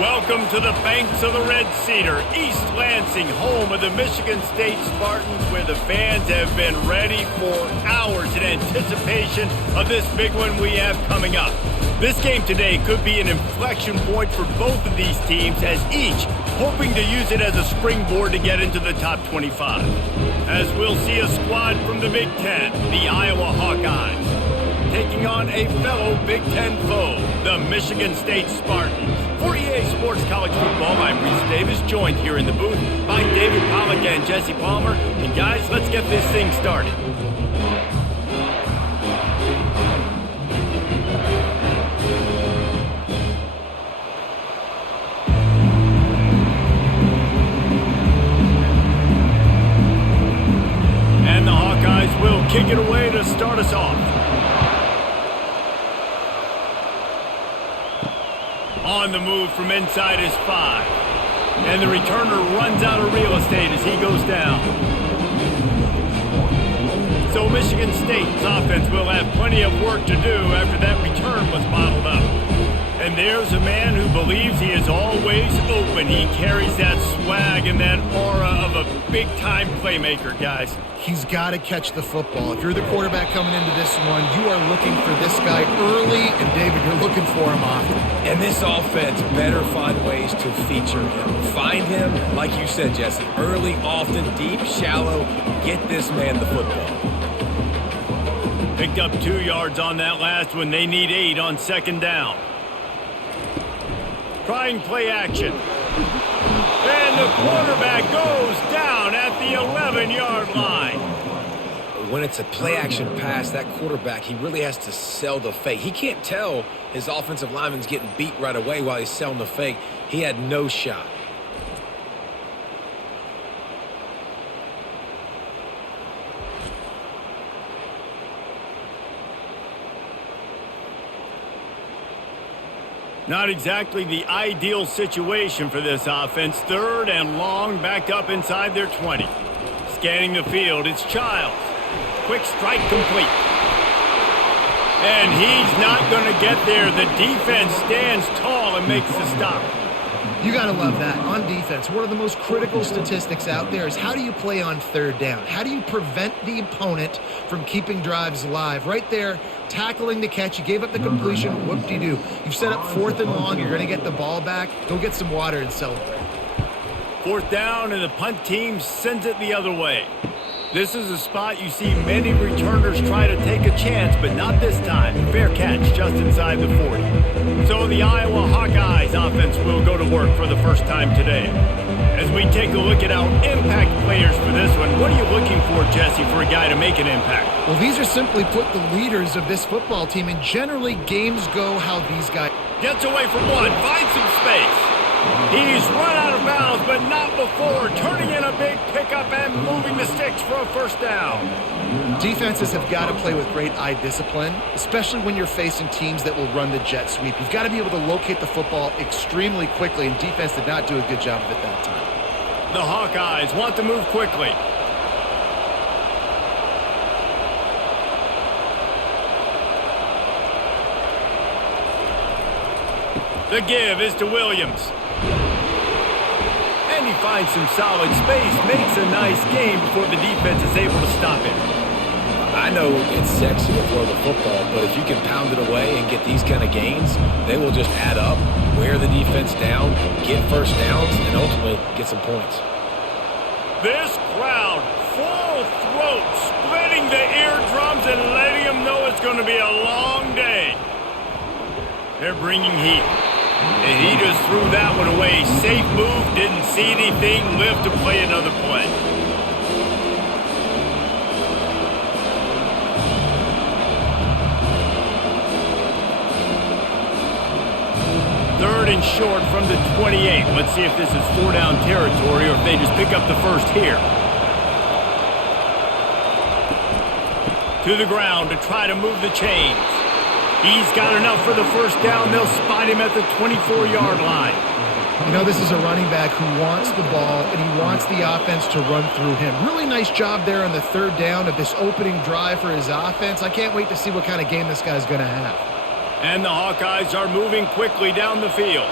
Welcome to the banks of the Red Cedar, East Lansing, home of the Michigan State Spartans, where the fans have been ready for hours in anticipation of this big one we have coming up. This game today could be an inflection point for both of these teams, as each hoping to use it as a springboard to get into the top 25. As we'll see a squad from the Big Ten, the Iowa Hawkeyes, taking on a fellow Big Ten foe, the Michigan State Spartans. For EA Sports College Football, I'm Reese Davis, joined here in the booth by David Pollack and Jesse Palmer. And guys, let's get this thing started. And the Hawkeyes will kick it away to start us off. On the move from inside his 5. And the returner runs out of real estate as he goes down. So Michigan State's offense will have plenty of work to do after that return was bottled up. And there's a man who believes he is always open. He carries that swag and that aura of a big-time playmaker, guys. He's got to catch the football. If you're the quarterback coming into this one, you are looking for this guy early, and David, you're looking for him often. And this offense better find ways to feature him. Find him, like you said, Jesse, early, often, deep, shallow. Get this man the football. Picked up 2 yards on that last one. They need 8 on second down. Trying play action. And the quarterback goes down at the 11-yard line. When it's a play-action pass, that quarterback, he really has to sell the fake. He can't tell his offensive lineman's getting beat right away while he's selling the fake. He had no shot. Not exactly the ideal situation for this offense. 3rd and long, backed up inside their 20. Scanning the field, it's Childs. Quick strike complete. And he's not going to get there. The defense stands tall and makes the stop. You got to love that. On defense, one of the most critical statistics out there is how do you play on 3rd down? How do you prevent the opponent from keeping drives alive? Right there, tackling the catch. You gave up the completion. Whoop-de-doo. You've set up 4th and long. You're going to get the ball back. Go get some water and celebrate. 4th down, and the punt team sends it the other way. This is a spot you see many returners try to take a chance, but not this time. Fair catch just inside the 40. So the Iowa Hawkeyes offense will go to work for the first time today. As we take a look at our impact players for this one, what are you looking for, Jesse, for a guy to make an impact? Well, these are simply put the leaders of this football team, and generally games go how these guys... Gets away from one, finds some space. He's run out of bounds, but not before turning in a big pickup and moving the sticks for a first down. Defenses have got to play with great eye discipline, especially when you're facing teams that will run the jet sweep. You've got to be able to locate the football extremely quickly, and defense did not do a good job of it that time. The Hawkeyes want to move quickly. The give is to Williams. And he finds some solid space, makes a nice game before the defense is able to stop him. I know it's sexy to throw the football, but if you can pound it away and get these kind of gains, they will just add up, wear the defense down, get first downs, and ultimately get some points. This crowd, full throat, splitting the eardrums and letting them know it's going to be a long day. They're bringing heat. And he just threw that one away. Safe move, didn't see anything, lived to play another play. Third and short from the 28. Let's see if this is 4-down territory or if they just pick up the first here. To the ground to try to move the chains. He's got enough for the first down. They'll spot him at the 24-yard line. You know, this is a running back who wants the ball, and he wants the offense to run through him. Really nice job there on the 3rd down of this opening drive for his offense. I can't wait to see what kind of game this guy's going to have. And the Hawkeyes are moving quickly down the field.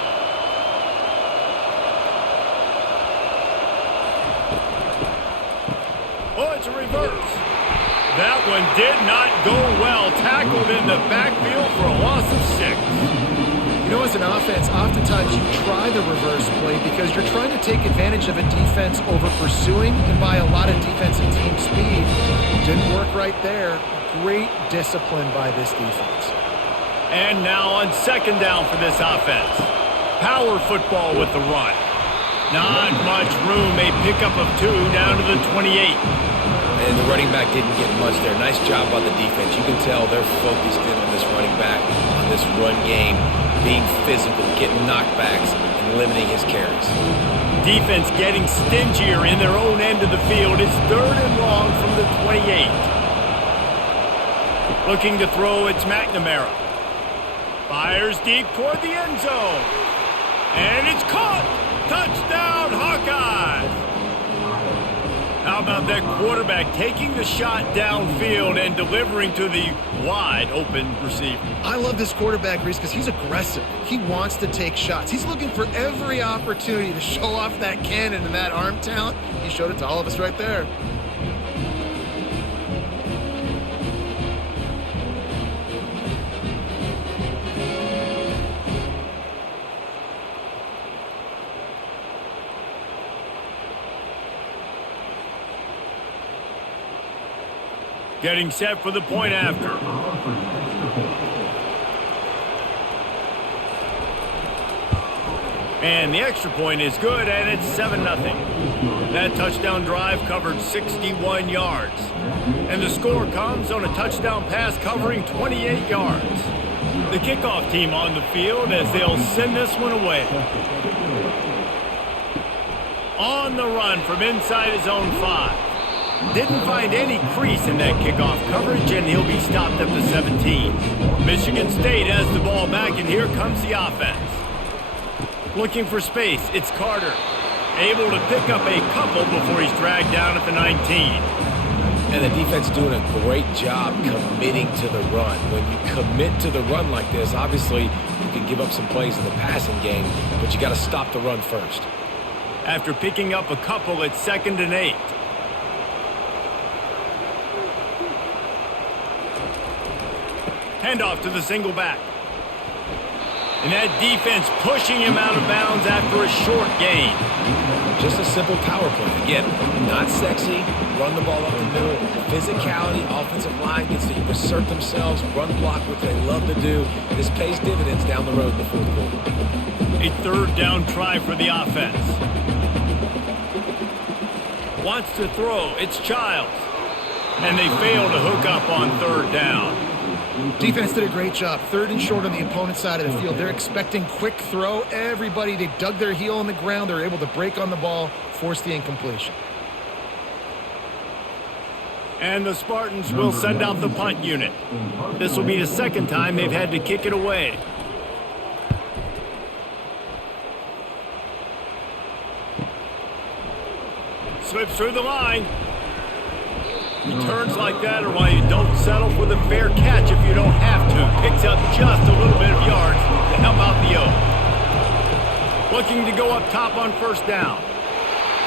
That one did not go well. Tackled in the backfield for a loss of 6. You know, as an offense, oftentimes you try the reverse play because you're trying to take advantage of a defense over pursuing and by a lot of defensive team speed. Didn't work right there. Great discipline by this defense. And now on 2nd down for this offense. Power football with the run. Not much room. A pickup of 2 down to the 28. And the running back didn't get much there. Nice job by the defense. You can tell they're focused in on this running back, on this run game, being physical, getting knockbacks, and limiting his carries. Defense getting stingier in their own end of the field. It's 3rd and long from the 28. Looking to throw, it's McNamara. Fires deep toward the end zone. And it's caught. Touchdown, Hawkeyes. How about that quarterback taking the shot downfield and delivering to the wide open receiver? I love this quarterback, Reese, because he's aggressive. He wants to take shots. He's looking for every opportunity to show off that cannon and that arm talent. He showed it to all of us right there. Getting set for the point after. And the extra point is good, and it's 7-0. That touchdown drive covered 61 yards. And the score comes on a touchdown pass covering 28 yards. The kickoff team on the field as they'll send this one away. On the run from inside his own 5. Didn't find any crease in that kickoff coverage, and he'll be stopped at the 17. Michigan State has the ball back, and here comes the offense. Looking for space, it's Carter. Able to pick up a couple before he's dragged down at the 19. And the defense doing a great job committing to the run. When you commit to the run like this, obviously you can give up some plays in the passing game, but you got to stop the run first. After picking up a couple, it's 2nd and 8. Handoff to the single back. And that defense pushing him out of bounds after a short gain. Just a simple power play. Again, not sexy, run the ball up the middle. Physicality, offensive line gets to assert themselves, run block, what they love to do. This pays dividends down the road in the 4th quarter. A 3rd down try for the offense. Wants to throw, it's Childs. And they fail to hook up on 3rd down. Defense did a great job. 3rd and short on the opponent's side of the field. They're expecting quick throw. Everybody, they dug their heel on the ground. They're able to break on the ball, force the incompletion. And the Spartans will send out the punt unit. This will be the 2nd time they've had to kick it away. Slips through the line. Returns like that are why you don't settle for the fair catch if you don't have to. Picks up just a little bit of yards to help out the O. Looking to go up top on 1st down.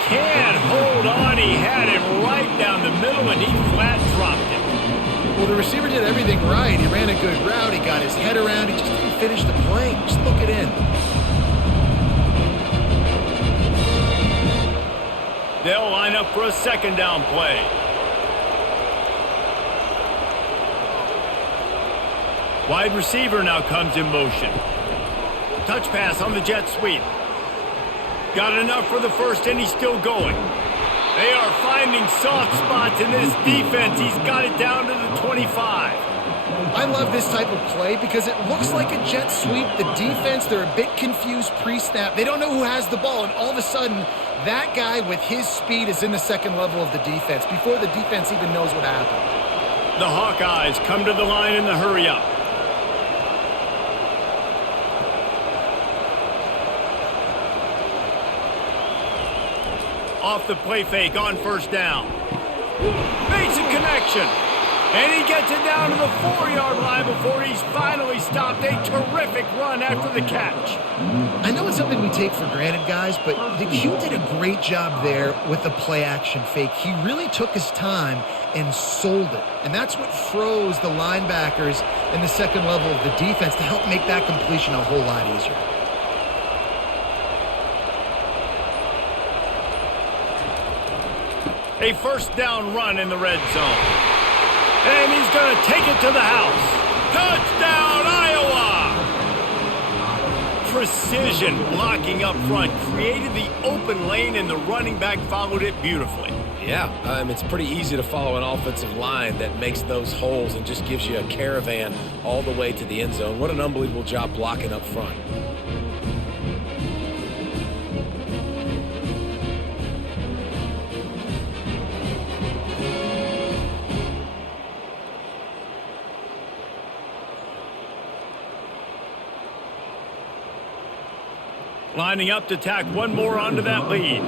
Can't hold on. He had it right down the middle, and he flat dropped it. Well, the receiver did everything right. He ran a good route. He got his head around. He just didn't finish the play. Just look it in. They'll line up for a 2nd down play. Wide receiver now comes in motion. Touch pass on the jet sweep. Got enough for the 1st, and he's still going. They are finding soft spots in this defense. He's got it down to the 25. I love this type of play because it looks like a jet sweep. The defense, they're a bit confused pre-snap. They don't know who has the ball, and all of a sudden, that guy with his speed is in the 2nd level of the defense before the defense even knows what happened. The Hawkeyes come to the line in the hurry-up. Off the play fake on 1st down. Makes a connection. And he gets it down to the 4-yard line before he's finally stopped. A terrific run after the catch. I know it's something we take for granted, guys, but the Q did a great job there with the play-action fake. He really took his time and sold it. And that's what froze the linebackers in the second level of the defense to help make that completion a whole lot easier. A first down run in the red zone. And he's going to take it to the house. Touchdown, Iowa! Precision blocking up front created the open lane, and the running back followed it beautifully. Yeah, it's pretty easy to follow an offensive line that makes those holes and just gives you a caravan all the way to the end zone. What an unbelievable job blocking up front. Lining up to tack one more onto that lead.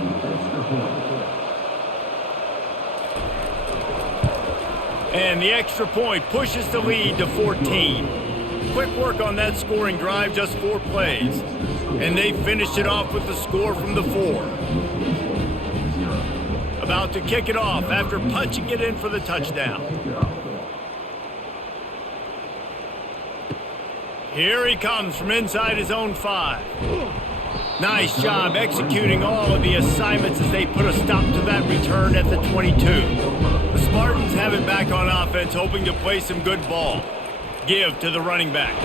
And the extra point pushes the lead to 14. Quick work on that scoring drive, just 4 plays. And they finished it off with the score from the 4. About to kick it off after punching it in for the touchdown. Here he comes from inside his own 5. Nice job executing all of the assignments as they put a stop to that return at the 22. The Spartans have it back on offense, hoping to play some good ball. Give to the running back.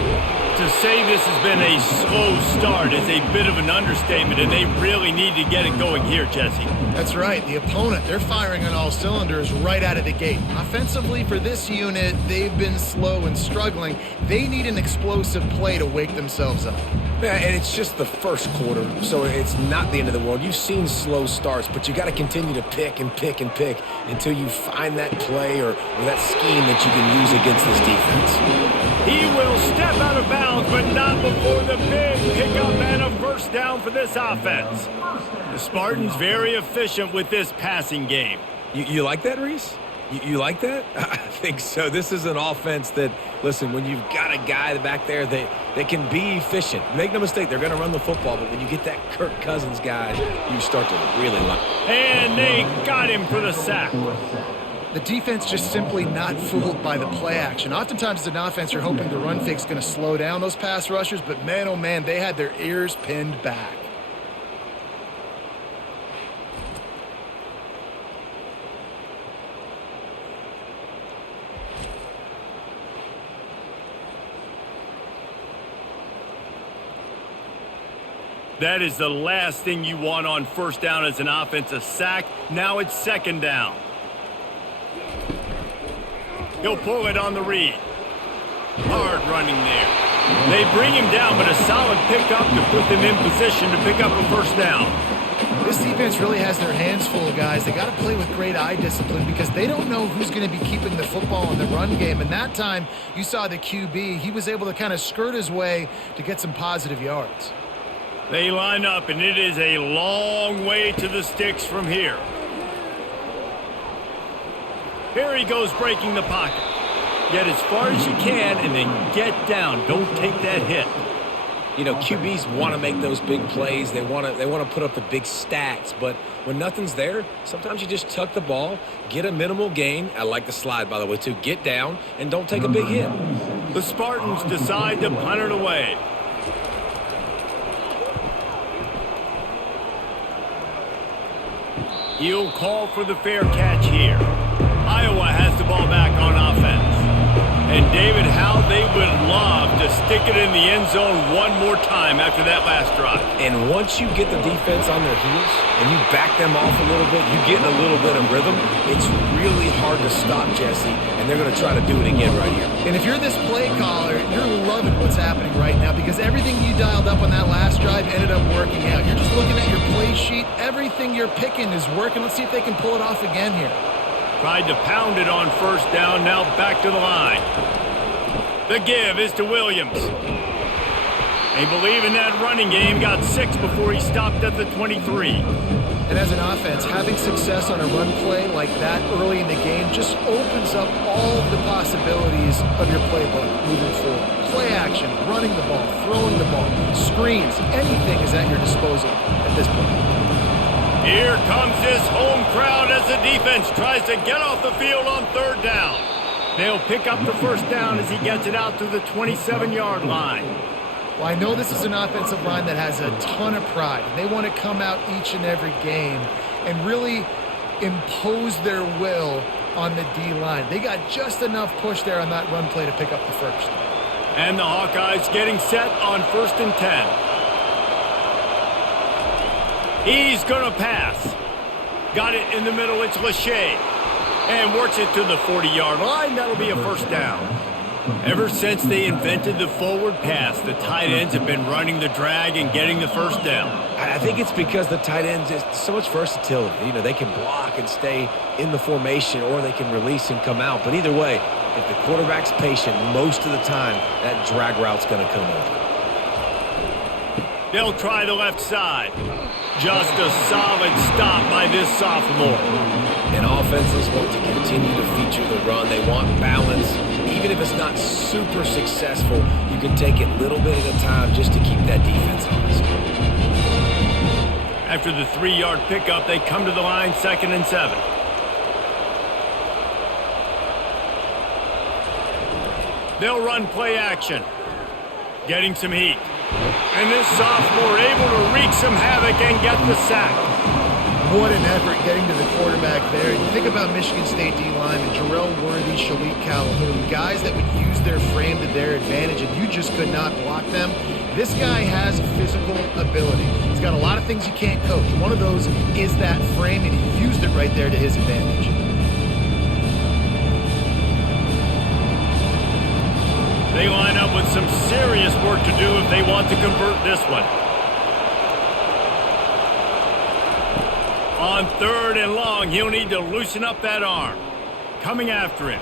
To say this has been a slow start is a bit of an understatement, and they really need to get it going here, Jesse. That's right. The opponent, they're firing on all cylinders right out of the gate. Offensively, for this unit, they've been slow and struggling. They need an explosive play to wake themselves up. Yeah, and it's just the first quarter, so it's not the end of the world. You've seen slow starts, but you got to continue to pick and pick and pick until you find that play or that scheme that you can use against this defense. He will step out of bounds, but not before the big pickup and a first down for this offense. The Spartans very efficient with this passing game. You like that, Reese? You like that? I think so. This is an offense that, listen, when you've got a guy back there that can be efficient. Make no mistake, they're going to run the football, but when you get that Kirk Cousins guy, you start to really like it. And they got him for the sack. The defense just simply not fooled by the play action. Oftentimes as an offense, you're hoping the run fake's going to slow down those pass rushers, but man, oh man, they had their ears pinned back. That is the last thing you want on first down as an offensive sack. Now it's second down. He'll pull it on the read. Hard running there. They bring him down, but a solid pickup to put them in position to pick up a first down. This defense really has their hands full, guys. They got to play with great eye discipline because they don't know who's going to be keeping the football in the run game. And that time, you saw the QB. He was able to kind of skirt his way to get some positive yards. They line up, and it is a long way to the sticks from here. Here he goes breaking the pocket. Get as far as you can and then get down. Don't take that hit. You know, QBs want to make those big plays. They want to put up the big stats. But when nothing's there, sometimes you just tuck the ball, get a minimal gain. I like the slide, by the way, too. Get down and don't take a big hit. The Spartans decide to punt it away. He'll call for the fair catch here. Iowa has the ball back on offense. And David, how they would love to stick it in the end zone one more time after that last drive. And once you get the defense on their heels and you back them off a little bit, you get in a little bit of rhythm, it's really hard to stop, Jesse, and they're going to try to do it again right here. And if you're this play caller, you're loving what's happening right now because everything you dialed up on that last drive ended up working out. You're just looking at your play sheet. Everything you're picking is working. Let's see if they can pull it off again here. Tried to pound it on first down, now back to the line. The give is to Williams. They believe in that running game. Got 6 before he stopped at the 23. And as an offense, having success on a run play like that early in the game just opens up all the possibilities of your playbook moving forward. Play action, running the ball, throwing the ball, screens, anything is at your disposal at this point. Here comes this home crowd as the defense tries to get off the field on 3rd down. They'll pick up the 1st down as he gets it out to the 27-yard line. Well, I know this is an offensive line that has a ton of pride. They want to come out each and every game and really impose their will on the D-line. They got just enough push there on that run play to pick up the 1st. And the Hawkeyes getting set on 1st and 10. He's going to pass. Got it in the middle. It's Lachey. And works it to the 40-yard line. That'll be a 1st down. Ever since they invented the forward pass, the tight ends have been running the drag and getting the 1st down. I think it's because the tight ends is so much versatility. You know, they can block and stay in the formation, or they can release and come out. But either way, if the quarterback's patient, most of the time, that drag route's going to come open. They'll try the left side. Just a solid stop by this sophomore. And offenses want to continue to feature the run. They want balance. Even if it's not super successful, you can take it little bit at a time just to keep that defense honest. After the 3-yard pickup, they come to the line 2nd and 7. They'll run play action. Getting some heat. And this sophomore able to wreak some havoc and get the sack. What an effort getting to the quarterback there. You think about Michigan State D-linemen, Jarrell Worthy, Shalik Calhoun, guys that would use their frame to their advantage, and you just could not block them. This guy has physical ability. He's got a lot of things you can't coach. One of those is that frame, and he used it right there to his advantage. They line up with some serious work to do if they want to convert this one. On 3rd and long, he'll need to loosen up that arm. Coming after him.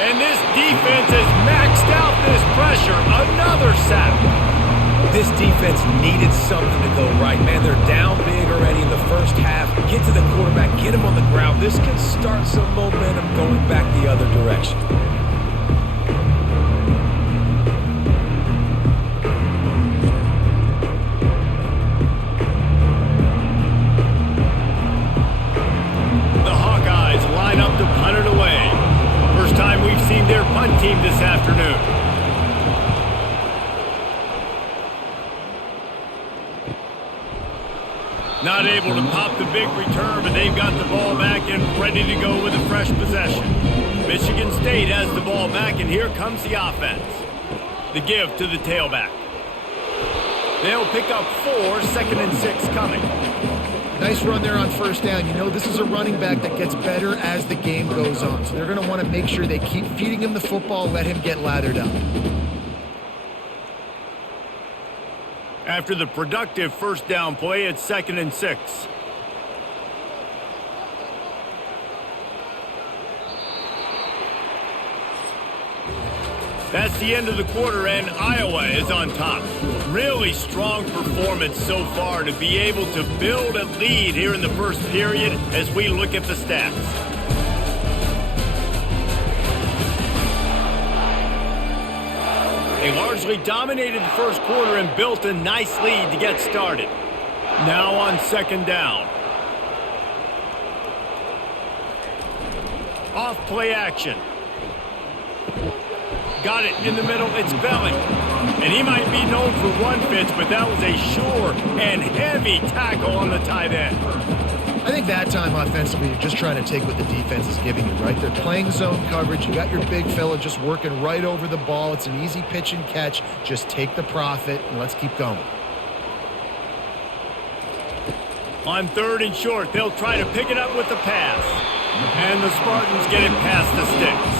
And this defense has maxed out this pressure. Another sack. This defense needed something to go right. Man, they're down big already in the 1st half. Get to the quarterback, get him on the ground. This can start some momentum going back the other direction. To punt it away. First time we've seen their punt team this afternoon. Not able to pop the big return, but they've got the ball back and ready to go with a fresh possession. Michigan State has the ball back, and here comes the offense. The give to the tailback. They'll pick up 4, 2nd and 6 coming. Nice run there on 1st down. You know, this is a running back that gets better as the game goes on. So they're going to want to make sure they keep feeding him the football, let him get lathered up. After the productive 1st down play, it's 2nd and 6. That's the end of the quarter, and Iowa is on top. Really strong performance so far to be able to build a lead here in the 1st period as we look at the stats. They largely dominated the 1st quarter and built a nice lead to get started. Now on 2nd down. Off play action. Got it in the middle. It's Belling. And he might be known for run fits, but that was a sure and heavy tackle on the tight end. I think that time offensively, you're just trying to take what the defense is giving you, right? They're playing zone coverage. You got your big fella just working right over the ball. It's an easy pitch and catch. Just take the profit, and let's keep going. On 3rd and short, they'll try to pick it up with the pass. And the Spartans get it past the sticks.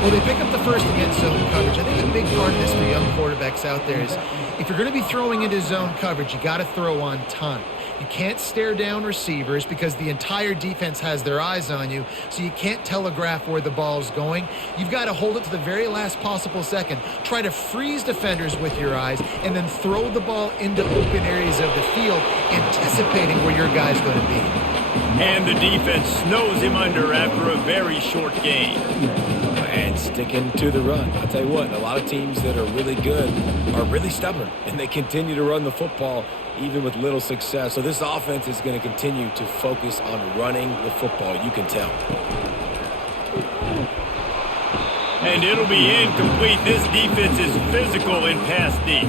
Well, they pick up the 1st against zone coverage. I think a big part of this for young quarterbacks out there is if you're going to be throwing into zone coverage, you got to throw on time. You can't stare down receivers because the entire defense has their eyes on you, so you can't telegraph where the ball's going. You've got to hold it to the very last possible second. Try to freeze defenders with your eyes, and then throw the ball into open areas of the field, anticipating where your guy's going to be. And the defense snows him under after a very short game. And sticking to the run. I'll tell you what, a lot of teams that are really good are really stubborn, and they continue to run the football even with little success. So this offense is going to continue to focus on running the football, you can tell. And it'll be incomplete. This defense is physical in pass deep.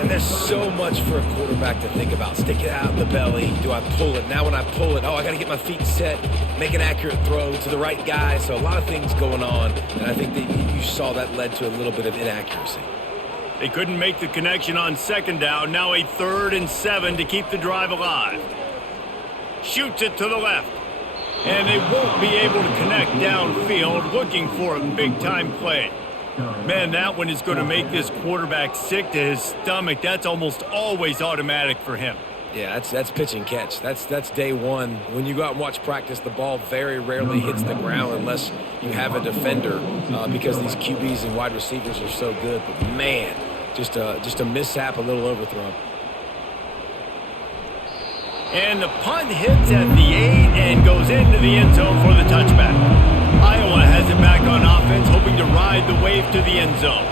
And there's so much for a quarterback to think about. Stick it out in the belly. Do I pull it? Now when I pull it, I got to get my feet set, make an accurate throw to the right guy. So a lot of things going on, and I think that you saw that led to a little bit of inaccuracy. They couldn't make the connection on second down. Now a 3rd and 7 to keep the drive alive. Shoots it to the left. And they won't be able to connect downfield, looking for a big-time play. Man, that one is going to make this quarterback sick to his stomach. That's almost always automatic for him. Yeah, that's pitch and catch. That's day one. When you go out and watch practice, the ball very rarely hits the ground unless you have a defender because these QBs and wide receivers are so good. But, man, just a mishap, a little overthrown. And the punt hits at the 8 and goes into the end zone for the touchback. Iowa has it back on offense, hoping to ride the wave to the end zone.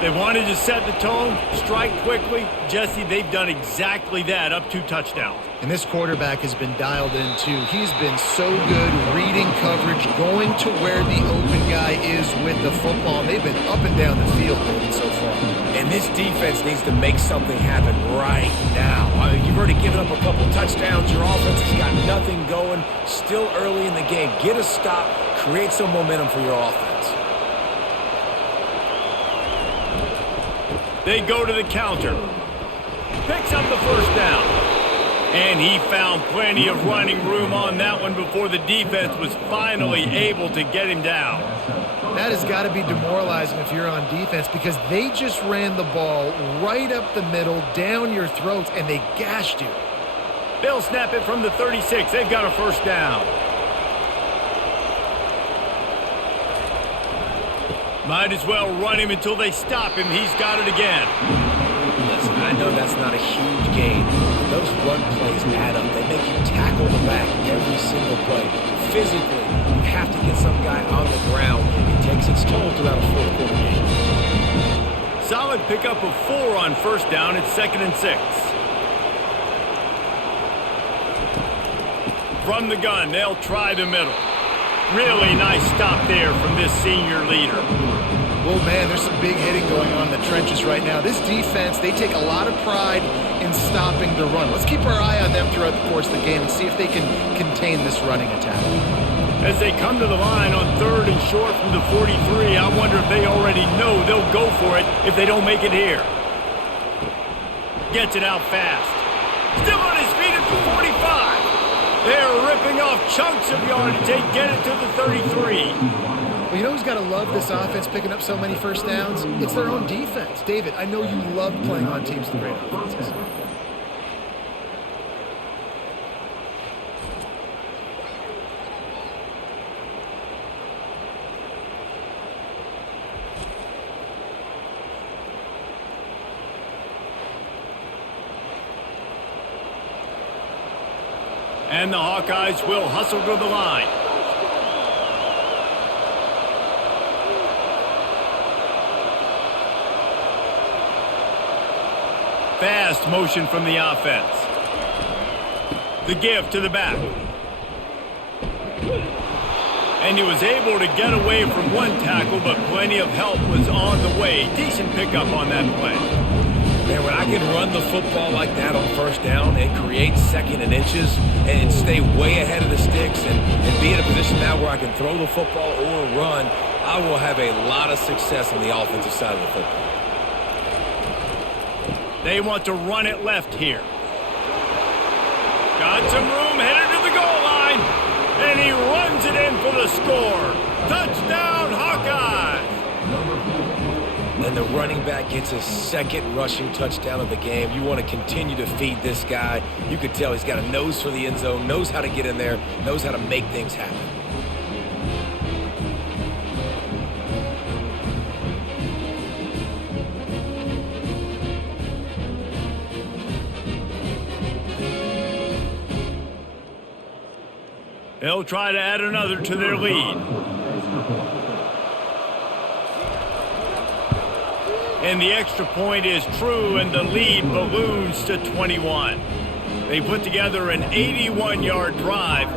They wanted to set the tone, strike quickly. Jesse, they've done exactly that, up 2 touchdowns. And this quarterback has been dialed in, too. He's been so good reading coverage, going to where the open guy is with the football. They've been up and down the field so far. And this defense needs to make something happen right now. I mean, you've already given up a couple touchdowns. Your offense has got nothing going. Still early in the game. Get a stop. Create some momentum for your offense. They go to the counter. Picks up the 1st down. And he found plenty of running room on that one before the defense was finally able to get him down. That has got to be demoralizing if you're on defense because they just ran the ball right up the middle, down your throats, and they gashed you. They'll snap it from the 36. They've got a 1st down. Might as well run him until they stop him. He's got it again. Listen, I know that's not a huge gain. Those run plays add up. They make you tackle the back every single play. Physically, you have to get some guy on the ground. It takes its toll throughout a 4th quarter game. Solid pickup of 4 on 1st down. It's 2nd and 6. From the gun, they'll try the middle. Really nice stop there from this senior leader. Well, man, there's some big hitting going on in the trenches right now. This defense, they take a lot of pride in stopping the run. Let's keep our eye on them throughout the course of the game and see if they can contain this running attack. As they come to the line on 3rd and short from the 43, I wonder if they already know they'll go for it if they don't make it here. Gets it out fast. Still on his feet at the 45. They're ripping off chunks of yardage. They get it to the 33. Well, you know who's got to love this offense picking up so many 1st downs? It's their own defense. David, I know you love playing on teams with great offenses. And the Hawkeyes will hustle to the line. Fast motion from the offense. The give to the back. And he was able to get away from one tackle, but plenty of help was on the way. Decent pickup on that play. Man, when I can run the football like that on 1st down and create 2nd and inches and stay way ahead of the sticks and be in a position now where I can throw the football or run, I will have a lot of success on the offensive side of the football. They want to run it left here. Got some room, headed to the goal line. And he runs it in for the score. Touchdown, Hawkeyes! and the running back gets his second rushing touchdown of the game. You want to continue to feed this guy. You could tell he's got a nose for the end zone, knows how to get in there, knows how to make things happen. They'll try to add another to their lead. And the extra point is true, and the lead balloons to 21. They put together an 81-yard drive,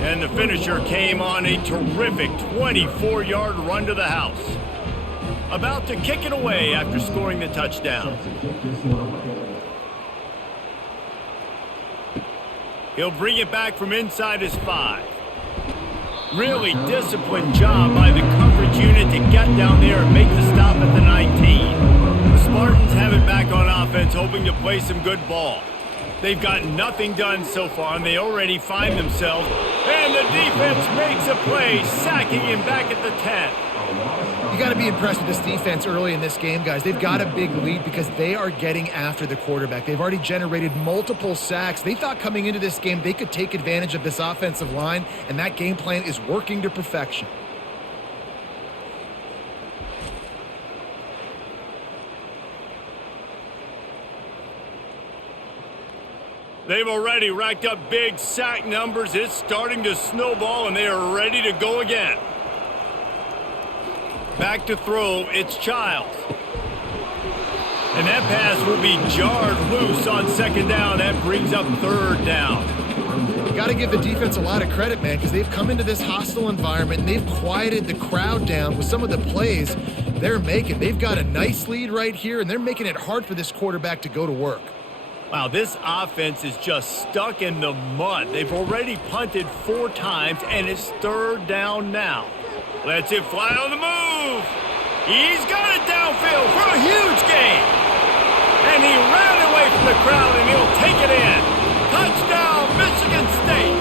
and the finisher came on a terrific 24-yard run to the house. About to kick it away after scoring the touchdown. He'll bring it back from inside his 5. Really disciplined job by the coverage unit to get down there and make the stop at the 19. The Spartans have it back on offense, hoping to play some good ball. They've gotten nothing done so far, and they already find themselves. And the defense makes a play, sacking him back at the 10. You got to be impressed with this defense early in this game, guys. They've got a big lead because they are getting after the quarterback. They've already generated multiple sacks. They thought coming into this game they could take advantage of this offensive line, and that game plan is working to perfection. They've already racked up big sack numbers. It's starting to snowball, and they are ready to go again. Back to throw, it's Childs. And that pass will be jarred loose on second down. That brings up third down. You got to give the defense a lot of credit, man, because they've come into this hostile environment and they've quieted the crowd down with some of the plays they're making. They've got a nice lead right here, and they're making it hard for this quarterback to go to work. Wow, this offense is just stuck in the mud. They've already punted 4 times, and it's third down now. Lets it fly on the move. He's got it downfield for a huge gain. And he ran away from the crowd, and he'll take it in. Touchdown, Michigan State.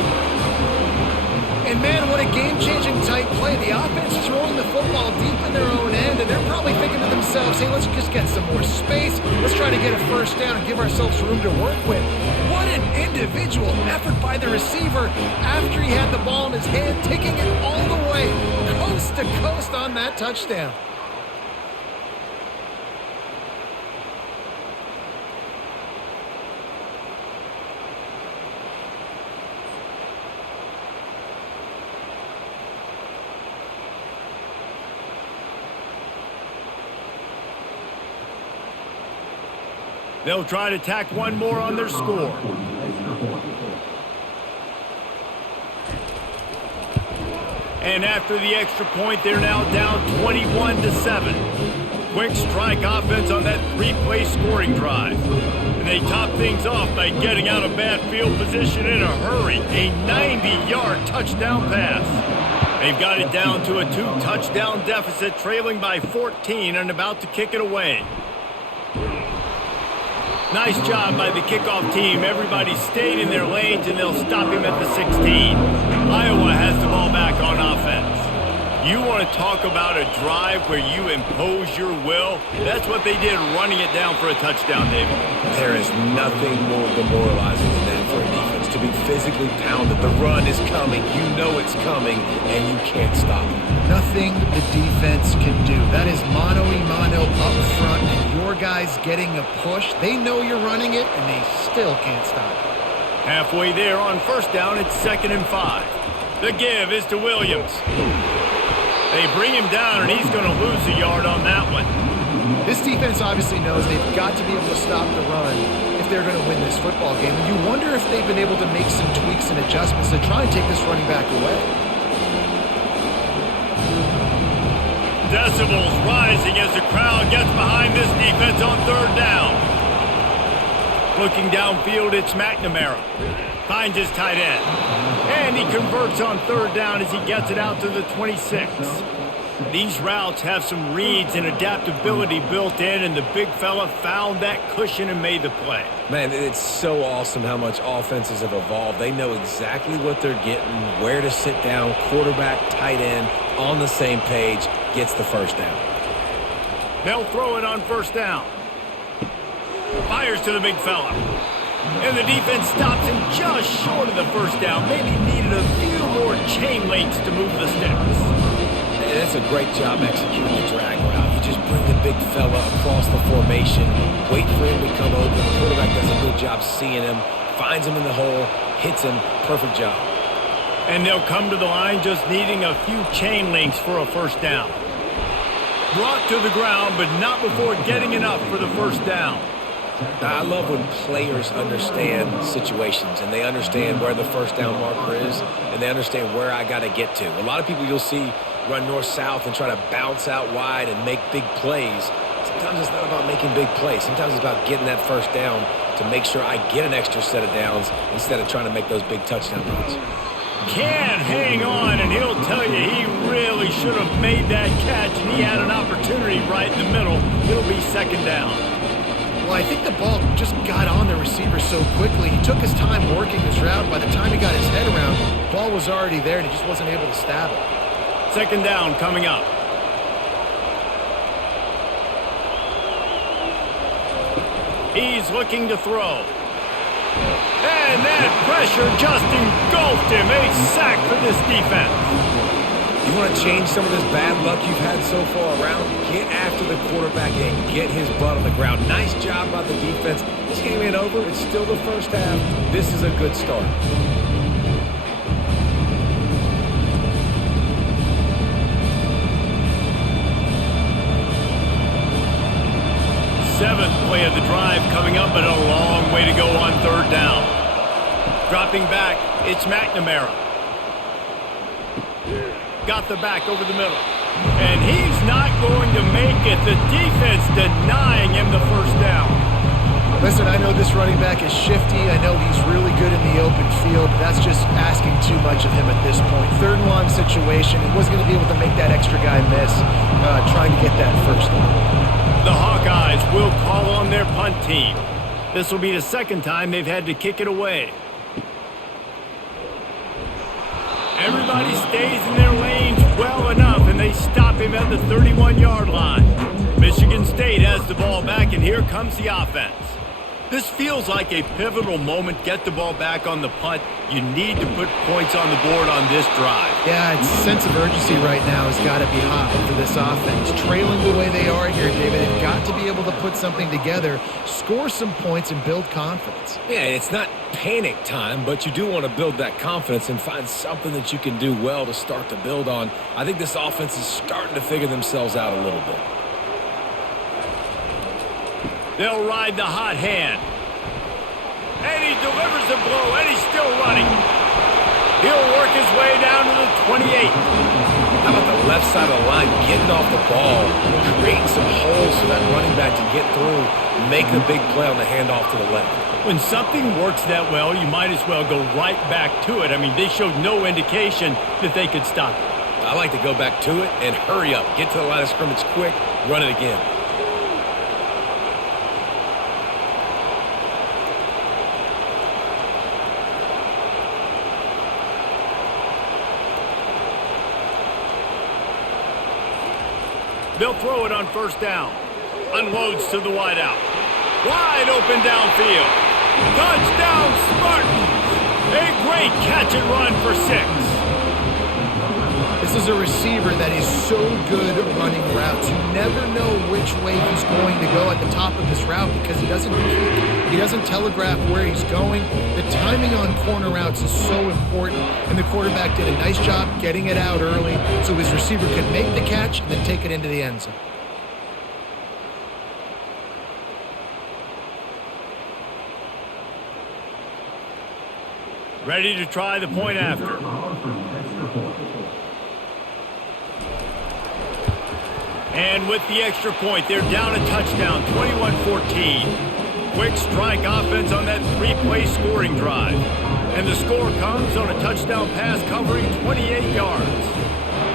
And, man, what a game-changing type play. The offense throwing the football deep in their own end, and they're probably thinking to themselves, hey, let's just get some more space. Let's try to get a first down and give ourselves room to work with. What an individual effort by the receiver after he had the ball in his hand, taking it all the way coast to coast on that touchdown. They'll try to tack one more on their score. And after the extra point, they're now down 21-7. Quick strike offense on that 3-play scoring drive. And they top things off by getting out of bad field position in a hurry. A 90-yard touchdown pass. They've got it down to a 2-touchdown deficit, trailing by 14 and about to kick it away. Nice job by the kickoff team. Everybody stayed in their lanes, and they'll stop him at the 16. Iowa has the ball back on offense. You want to talk about a drive where you impose your will? That's what they did, running it down for a touchdown, David. There is nothing more demoralizing than that for a defense, to be physically pounded. The run is coming. You know it's coming, and you can't stop it. Nothing the defense can do. That is mano-a-mano up front, and your guys getting a push. They know you're running it, and they still can't stop it. Halfway there on first down, it's 2nd and 5. The give is to Williams. They bring him down, and he's going to lose a yard on that one. This defense obviously knows they've got to be able to stop the run if they're going to win this football game. And you wonder if they've been able to make some tweaks and adjustments to try and take this running back away. Decibels rising as the crowd gets behind this defense on third down. Looking downfield, it's McNamara. Finds his tight end. And he converts on third down as he gets it out to the 26. These routes have some reads and adaptability built in, and the big fella found that cushion and made the play. Man, it's so awesome how much offenses have evolved. They know exactly what they're getting, where to sit down, quarterback, tight end, on the same page, gets the first down. They'll throw it on first down. Fires to the big fella. And the defense stops him just short of the first down. Maybe needed a few more chain links to move the sticks. And that's a great job executing the drag route. You just bring the big fella across the formation, wait for him to come open. The quarterback does a good job seeing him, finds him in the hole, hits him. Perfect job. And they'll come to the line just needing a few chain links for a first down. Brought to the ground, but not before getting enough for the first down. I love when players understand situations and they understand where the first down marker is and they understand where I got to get to. A lot of people you'll see run north-south and try to bounce out wide and make big plays. Sometimes it's not about making big plays. Sometimes it's about getting that first down to make sure I get an extra set of downs instead of trying to make those big touchdown runs. Can't hang on, and he'll tell you he really should have made that catch, and he had an opportunity right in the middle. It'll be second down. Well, I think the ball just got on the receiver so quickly. He took his time working his route. By the time he got his head around, the ball was already there, and he just wasn't able to stab it. Second down coming up. He's looking to throw. And that pressure just engulfed him. A sack for this defense. You want to change some of this bad luck you've had so far around? Get after the quarterback and get his butt on the ground. Nice job by the defense. This game ain't over. It's still the first half. This is a good start. Seventh play of the drive coming up, but a long way to go on third down. Dropping back, it's McNamara. Got the back over the middle. And he's not going to make it. The defense denying him the first down. Listen, I know this running back is shifty. I know he's really good in the open field. But that's just asking too much of him at this point. Third and long situation. He wasn't going to be able to make that extra guy miss trying to get that first down. The Hawkeyes will call on their punt team. This will be the second time they've had to kick it away. Everybody stays in their lanes well enough, and they stop him at the 31-yard line. Michigan State has the ball back, and here comes the offense. This feels like a pivotal moment. Get the ball back on the punt. You need to put points on the board on this drive. Yeah, its sense of urgency right now has got to be high for this offense. Trailing the way they are here, David, they've got to be able to put something together, score some points, and build confidence. Yeah, it's not panic time, but you do want to build that confidence and find something that you can do well to start to build on. I think this offense is starting to figure themselves out a little bit. They'll ride the hot hand. And he delivers the blow, and he's still running. He'll work his way down to the 28. How about the left side of the line, getting off the ball, creating some holes for that running back to get through, make the big play on the handoff to the left. When something works that well, you might as well go right back to it. I mean, they showed no indication that they could stop it. I like to go back to it and hurry up. Get to the line of scrimmage quick, run it again. They'll throw it on first down. Unloads to the wideout. Wide open downfield. Touchdown, Spartans! A great catch and run for 6. This is a receiver that is so good at running routes. You never know which way he's going to go at the top of this route because he doesn't kick. He doesn't telegraph where he's going. The timing on corner routes is so important, and the quarterback did a nice job getting it out early so his receiver could make the catch and then take it into the end zone. Ready to try the point after. And with the extra point, they're down a touchdown, 21-14. Quick strike offense on that 3-play scoring drive. And the score comes on a touchdown pass covering 28 yards.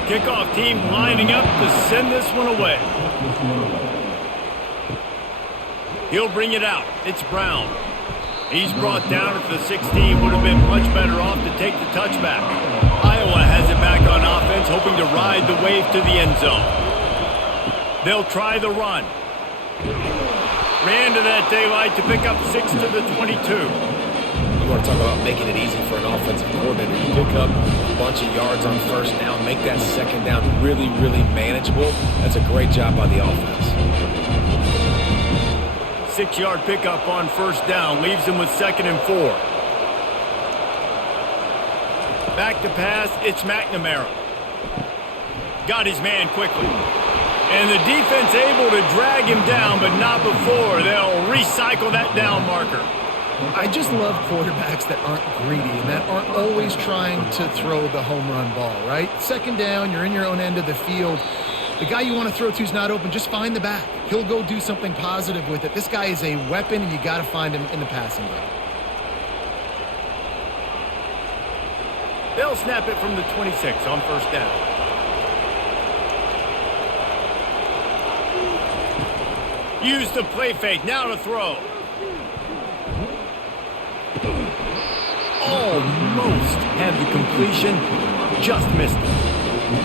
Kickoff team lining up to send this one away. He'll bring it out. It's Brown. He's brought down at the 16. Would have been much better off to take the touchback. Iowa has it back on offense, hoping to ride the wave to the end zone. They'll try the run. Ran to that daylight to pick up 6 to the 22. You want to talk about making it easy for an offensive coordinator. You pick up a bunch of yards on first down, make that second down really, really manageable. That's a great job by the offense. 6-yard pickup on first down leaves him with 2nd and 4. Back to pass, it's McNamara. Got his man quickly. And the defense able to drag him down, but not before. They'll recycle that down marker. I just love quarterbacks that aren't greedy and that aren't always trying to throw the home run ball, right? 2nd down, you're in your own end of the field. The guy you want to throw to is not open. Just find the back. He'll go do something positive with it. This guy is a weapon, and you got to find him in the passing game. They'll snap it from the 26 on first down. Use the play fake. Now to throw. Almost had the completion. Just missed it.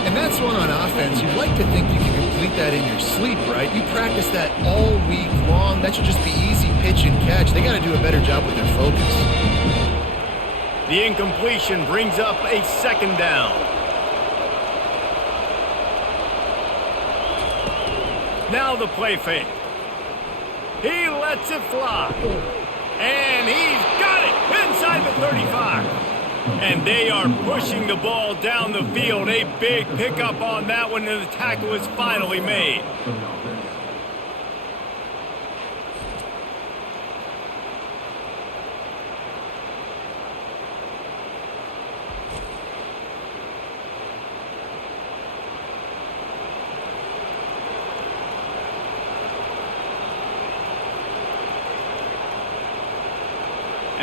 And that's one on offense. You'd like to think you can complete that in your sleep, right? You practice that all week long. That should just be easy pitch and catch. They got to do a better job with their focus. The incompletion brings up a 2nd down. Now the play fake. He lets it fly. And he's got it inside the 35. And they are pushing the ball down the field. A big pickup on that one, and the tackle is finally made.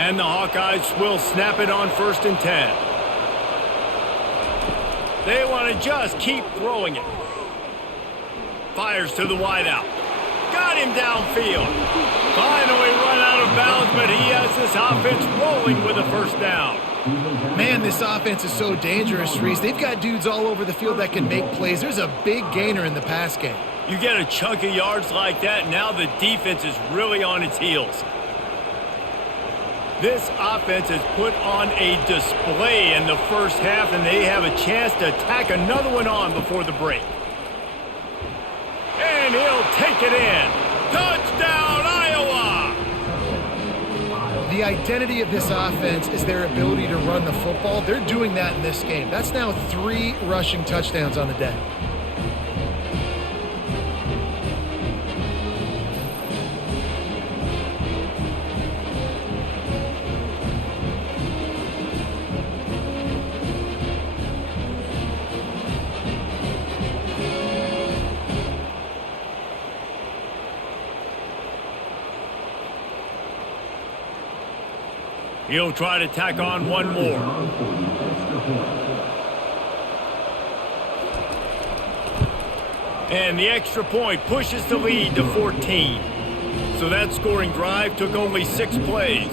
And the Hawkeyes will snap it on 1st and 10. They want to just keep throwing it. Fires to the wideout. Got him downfield. Finally run out of bounds, but he has this offense rolling with a 1st down. Man, this offense is so dangerous, Reese. They've got dudes all over the field that can make plays. There's a big gainer in the pass game. You get a chunk of yards like that, now the defense is really on its heels. This offense has put on a display in the first half, and they have a chance to tack another one on before the break. And he'll take it in. Touchdown, Iowa! The identity of this offense is their ability to run the football. They're doing that in this game. That's now 3 rushing touchdowns on the day. He'll try to tack on one more. And the extra point pushes the lead to 14. So that scoring drive took only 6 plays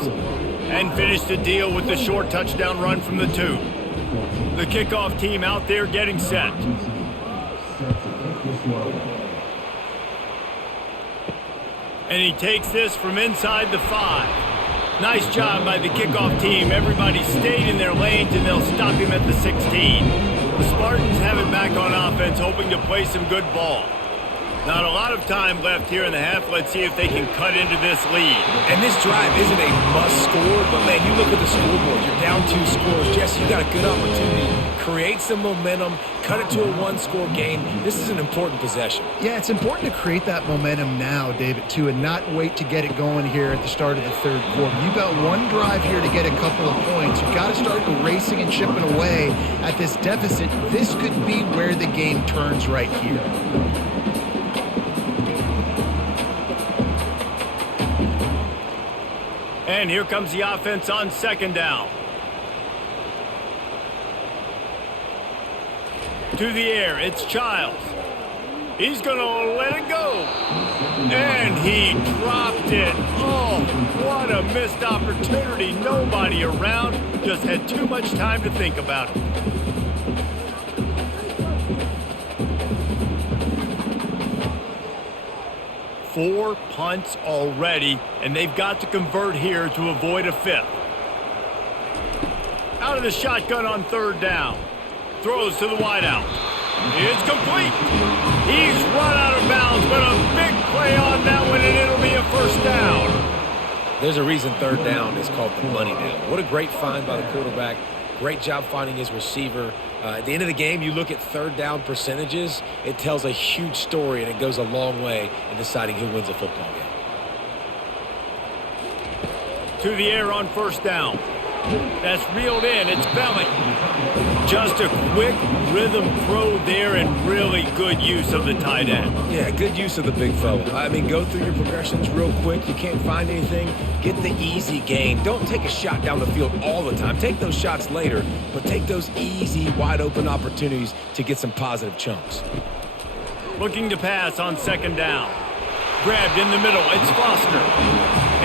and finished the deal with the short touchdown run from the 2. The kickoff team out there getting set. And he takes this from inside the 5. Nice job by the kickoff team. Everybody stayed in their lanes, and they'll stop him at the 16. The Spartans have it back on offense, hoping to play some good ball. Not a lot of time left here in the half. Let's see if they can cut into this lead. And this drive isn't a must score, but man, you look at the scoreboard. You're down 2 scores. Jesse, you got a good opportunity. Create some momentum. Cut it to a 1-score game. This is an important possession. Yeah, it's important to create that momentum now, David, too, and not wait to get it going here at the start of the 3rd quarter. You've got one drive here to get a couple of points. You've got to start racing and chipping away at this deficit. This could be where the game turns right here. And here comes the offense on 2nd down. To the air, it's Childs. He's going to let it go. And he dropped it. Oh, what a missed opportunity. Nobody around. Just had too much time to think about it. 4 punts already, and they've got to convert here to avoid a 5th. Out of the shotgun on 3rd down. Throws to the wideout. It's complete. He's run out of bounds, but a big play on that one, and it'll be a 1st down. There's a reason 3rd down is called the money down. What a great find by the quarterback. Great job finding his receiver. At the end of the game, you look at 3rd down percentages. It tells a huge story, and it goes a long way in deciding who wins a football game. To the air on 1st down. That's reeled in. It's Belly. Just a quick rhythm throw there and really good use of the tight end. Yeah, good use of the big fella. I mean, go through your progressions real quick. You can't find anything. Get the easy gain. Don't take a shot down the field all the time. Take those shots later, but take those easy, wide-open opportunities to get some positive chunks. Looking to pass on 2nd down. Grabbed in the middle. It's Foster.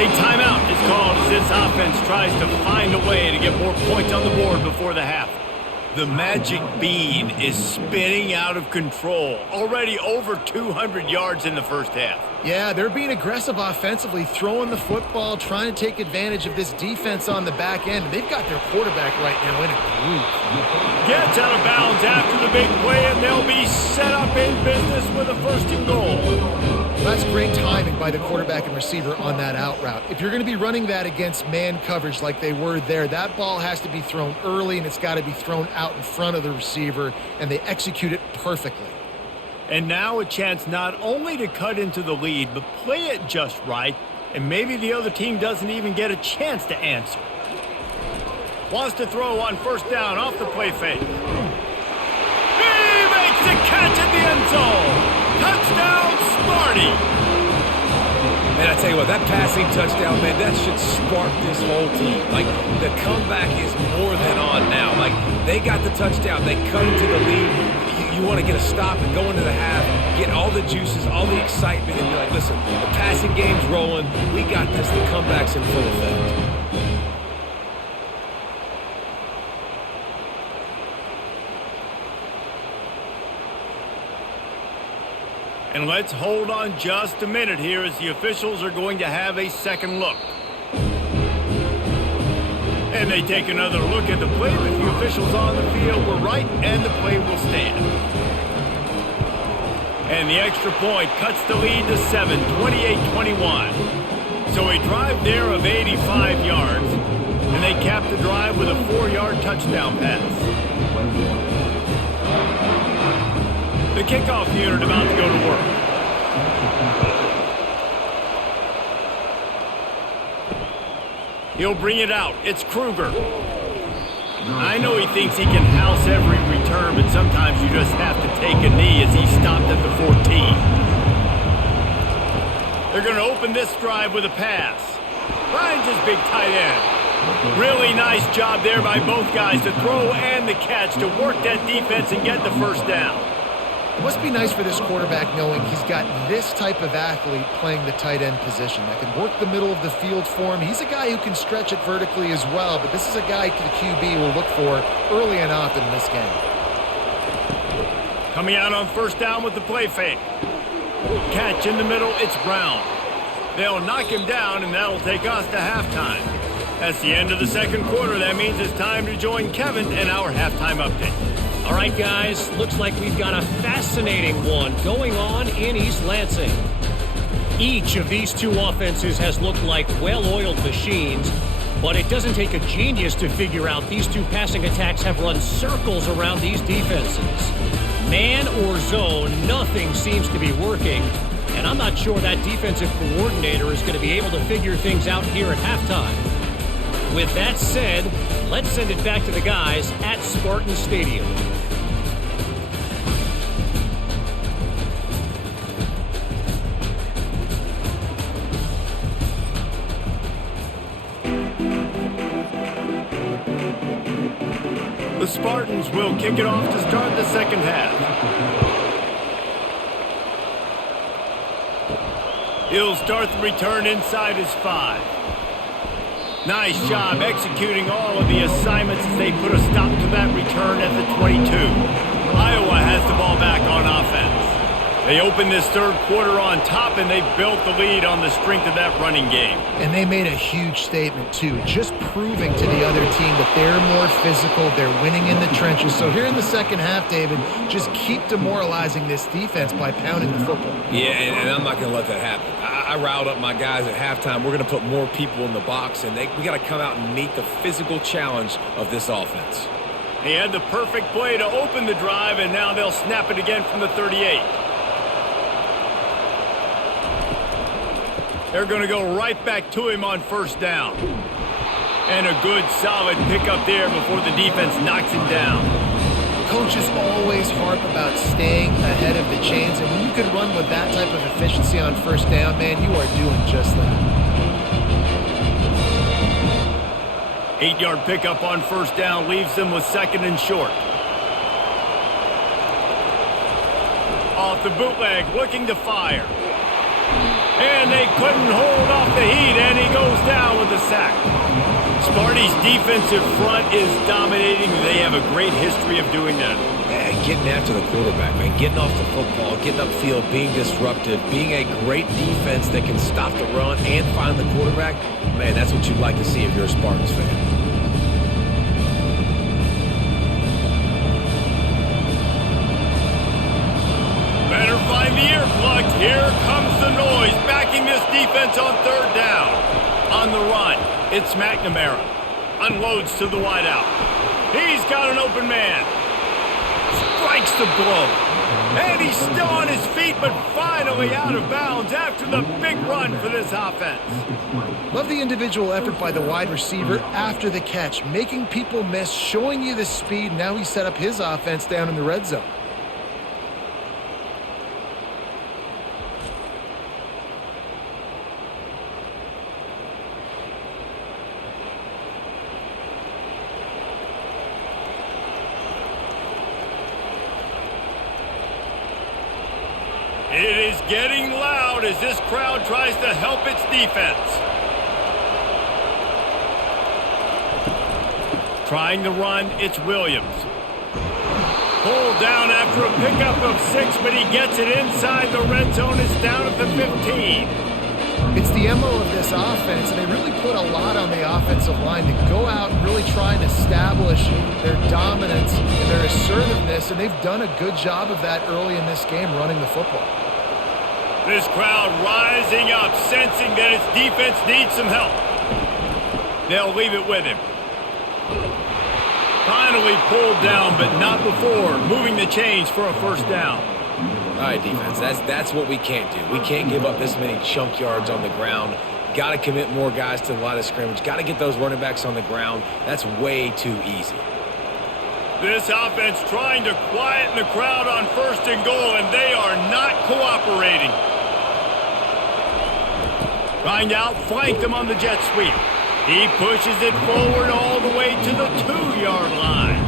A timeout is called as this offense tries to find a way to get more points on the board before the half. The magic bean is spinning out of control. Already over 200 yards in the 1st half. Yeah, they're being aggressive offensively, throwing the football, trying to take advantage of this defense on the back end. They've got their quarterback right now in a groove. Gets out of bounds after the big play, and they'll be set up in business with a 1st and goal. That's great timing by the quarterback and receiver on that out route. If you're going to be running that against man coverage like they were there, that ball has to be thrown early, and it's got to be thrown out in front of the receiver, and they execute it perfectly. And now a chance not only to cut into the lead, but play it just right, and maybe the other team doesn't even get a chance to answer. Wants to throw on 1st down off the play fake. He makes the catch at the end zone. Touchdown, Sparty. Man, I tell you what, that passing touchdown, man, that should spark this whole team. Like, the comeback is more than on now. Like, they got the touchdown. They cut into the lead. You want to get a stop and go into the half, get all the juices, all the excitement, and be like, listen, the passing game's rolling. We got this. The comeback's in full effect. And let's hold on just a minute here as the officials are going to have a second look. And they take another look at the play, but the officials on the field were right, and the play will stand. And the extra point cuts the lead to 7, 28-21. So a drive there of 85 yards, and they cap the drive with a 4-yard touchdown pass. The kickoff unit about to go to work. He'll bring it out. It's Kruger. I know he thinks he can house every return, but sometimes you just have to take a knee as he stopped at the 14. They're going to open this drive with a pass. Finds his big tight end. Really nice job there by both guys to throw and the catch to work that defense and get the 1st down. It must be nice for this quarterback knowing he's got this type of athlete playing the tight end position that can work the middle of the field for him. He's a guy who can stretch it vertically as well, but this is a guy the QB will look for early and often in this game. Coming out on 1st down with the play fake. Catch in the middle, it's Brown. They'll knock him down, and that'll take us to halftime. That's the end of the 2nd quarter. That means it's time to join Kevin in our halftime update. All right, guys, looks like we've got a fascinating one going on in East Lansing. Each of these two offenses has looked like well-oiled machines, but it doesn't take a genius to figure out these two passing attacks have run circles around these defenses. Man or zone, nothing seems to be working, and I'm not sure that defensive coordinator is going to be able to figure things out here at halftime. With that said, let's send it back to the guys at Spartan Stadium. The Spartans will kick it off to start the 2nd half. He'll start the return inside his 5. Nice job executing all of the assignments as they put a stop to that return at the 22. Iowa has the ball back on offense. They opened this third quarter on top, and they built the lead on the strength of that running game. And they made a huge statement, too, just proving to the other team that they're more physical, they're winning in the trenches. So here in the second half, David, just keep demoralizing this defense by pounding the football. Yeah, and I'm not going to let that happen. I riled up my guys at halftime. We're going to put more people in the box, and we got to come out and meet the physical challenge of this offense. He had the perfect play to open the drive, and now they'll snap it again from the 38. They're going to go right back to him on first down. And a good, solid pickup there before the defense knocks him down. Coaches always harp about staying ahead of the chains, and when you can run with that type of efficiency on first down, man, you are doing just that. 8-yard pickup on first down leaves them with second and short. Off the bootleg, looking to fire. And they couldn't hold off the heat, and he goes down with a sack. Sparty's defensive front is dominating. They have a great history of doing that. Yeah, getting after the quarterback, man. Getting off the football, getting upfield, being disruptive, being a great defense that can stop the run and find the quarterback. Man, that's what you'd like to see if you're a Spartans fan. Better find the earplugs. Here comes the noise, backing this defense on third down. On the run, it's McNamara. Unloads to the wideout. He's got an open man. Strikes the blow. And he's still on his feet, but finally out of bounds after the big run for this offense. Love the individual effort by the wide receiver after the catch, making people miss, showing you the speed. Now he set up his offense down in the red zone. It is getting loud as this crowd tries to help its defense. Trying to run, it's Williams. Pulled down after a pickup of 6, but he gets it inside the red zone. It's down at the 15. It's the MO of this offense, and they really put a lot on the offensive line to go out and really try and establish their dominance and their assertiveness, and they've done a good job of that early in this game, running the football. This crowd rising up, sensing that its defense needs some help. They'll leave it with him. Finally pulled down, but not before moving the chains for a first down. All right, defense, that's what we can't do. We can't give up this many chunk yards on the ground. Got to commit more guys to the line of scrimmage. Got to get those running backs on the ground. That's way too easy. This offense trying to quieten the crowd on first and goal, and they are not cooperating. Trying to outflank them on the jet sweep. He pushes it forward all the way to the 2-yard line.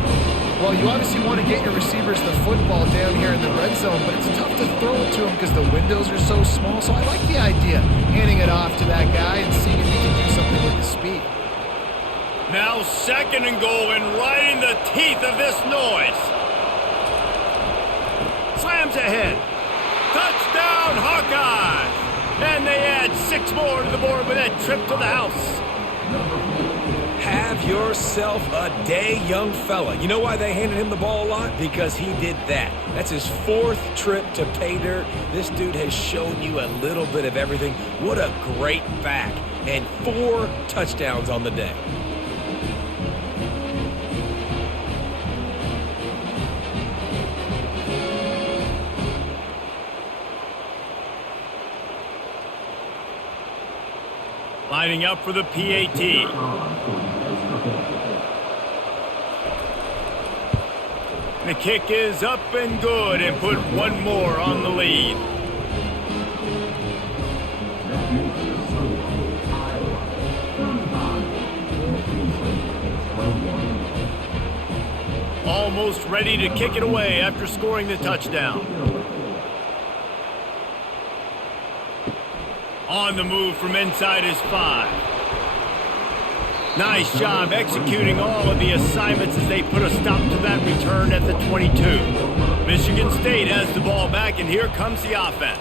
Well, you obviously want to get your receivers the football down here in the red zone, but it's tough to throw it to them because the windows are so small. So I like the idea, handing it off to that guy and seeing if he can do something with the speed. Now second and goal, and right in the teeth of this noise. Slams ahead. Touchdown, Hawkeyes! And they add 6 more to the board with that trip to the house. Have yourself a day, young fella. You know why they handed him the ball a lot? Because he did that. That's his 4th trip to pay dirt. This dude has shown you a little bit of everything. What a great back. And 4 touchdowns on the day. Lining up for the PAT. The kick is up and good, and put 1 more on the lead. Almost ready to kick it away after scoring the touchdown. On the move from inside his 5. Nice job executing all of the assignments as they put a stop to that return at the 22. Michigan State has the ball back, and here comes the offense.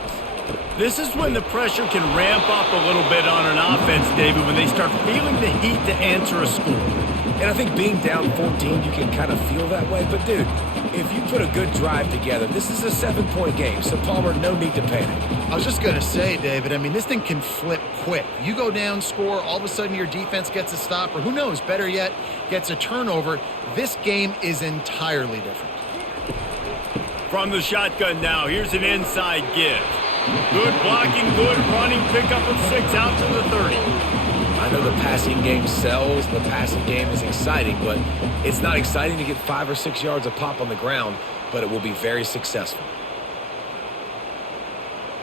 This is when the pressure can ramp up a little bit on an offense, David, when they start feeling the heat to answer a score. And I think being down 14, you can kind of feel that way. But, dude, if you put a good drive together, this is a 7-point game. So, Palmer, no need to panic. I was just going to say, David, I mean, this thing can flip quick. You go down, score, all of a sudden your defense gets a stop, or who knows, better yet, gets a turnover. This game is entirely different. From the shotgun now, here's an inside give. Good blocking, good running, pickup of 6 out to the 30. I know the passing game sells, the passing game is exciting, but it's not exciting to get 5 or 6 yards a pop on the ground, but it will be very successful.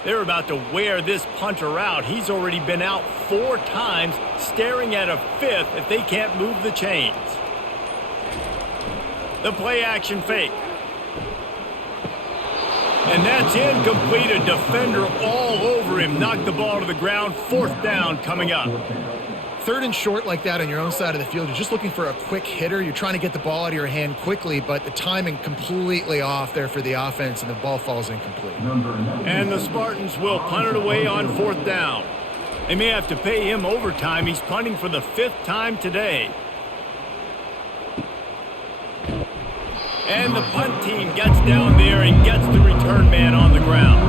They're about to wear this punter out. He's already been out 4 times, staring at a 5th if they can't move the chains. The play action fake. And that's incomplete. A defender all over him. Knocked the ball to the ground. 4th down coming up. 3rd and short like that on your own side of the field. You're just looking for a quick hitter. You're trying to get the ball out of your hand quickly, but the timing completely off there for the offense, and the ball falls incomplete. And the Spartans will punt it away on 4th down. They may have to pay him overtime. He's punting for the 5th time today. And the punt team gets down there and gets the return man on the ground.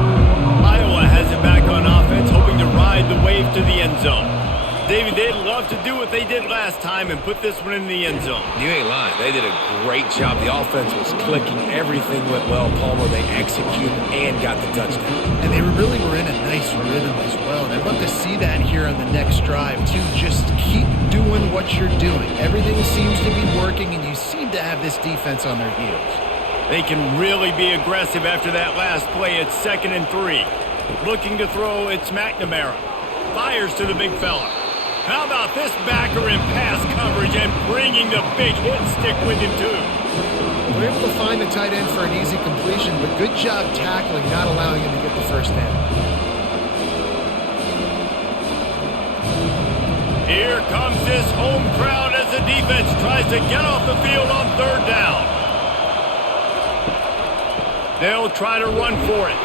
Iowa has it back on offense, hoping to ride the wave to the end zone. David, they'd love to do what they did last time and put this one in the end zone. You ain't lying. They did a great job. The offense was clicking. Everything went well. Palmer, they executed and got the touchdown. And they really were in a nice rhythm as well. And I'd love to see that here on the next drive, too. Just keep doing what you're doing. Everything seems to be working, and you seem to have this defense on their heels. They can really be aggressive after that last play. It's 2nd and 3. Looking to throw, it's McNamara. Fires to the big fella. How about this backer in pass coverage and bringing the big hit stick with him, too? We're able to find the tight end for an easy completion, but good job tackling, not allowing him to get the first down. Here comes this home crowd as the defense tries to get off the field on 3rd down. They'll try to run for it.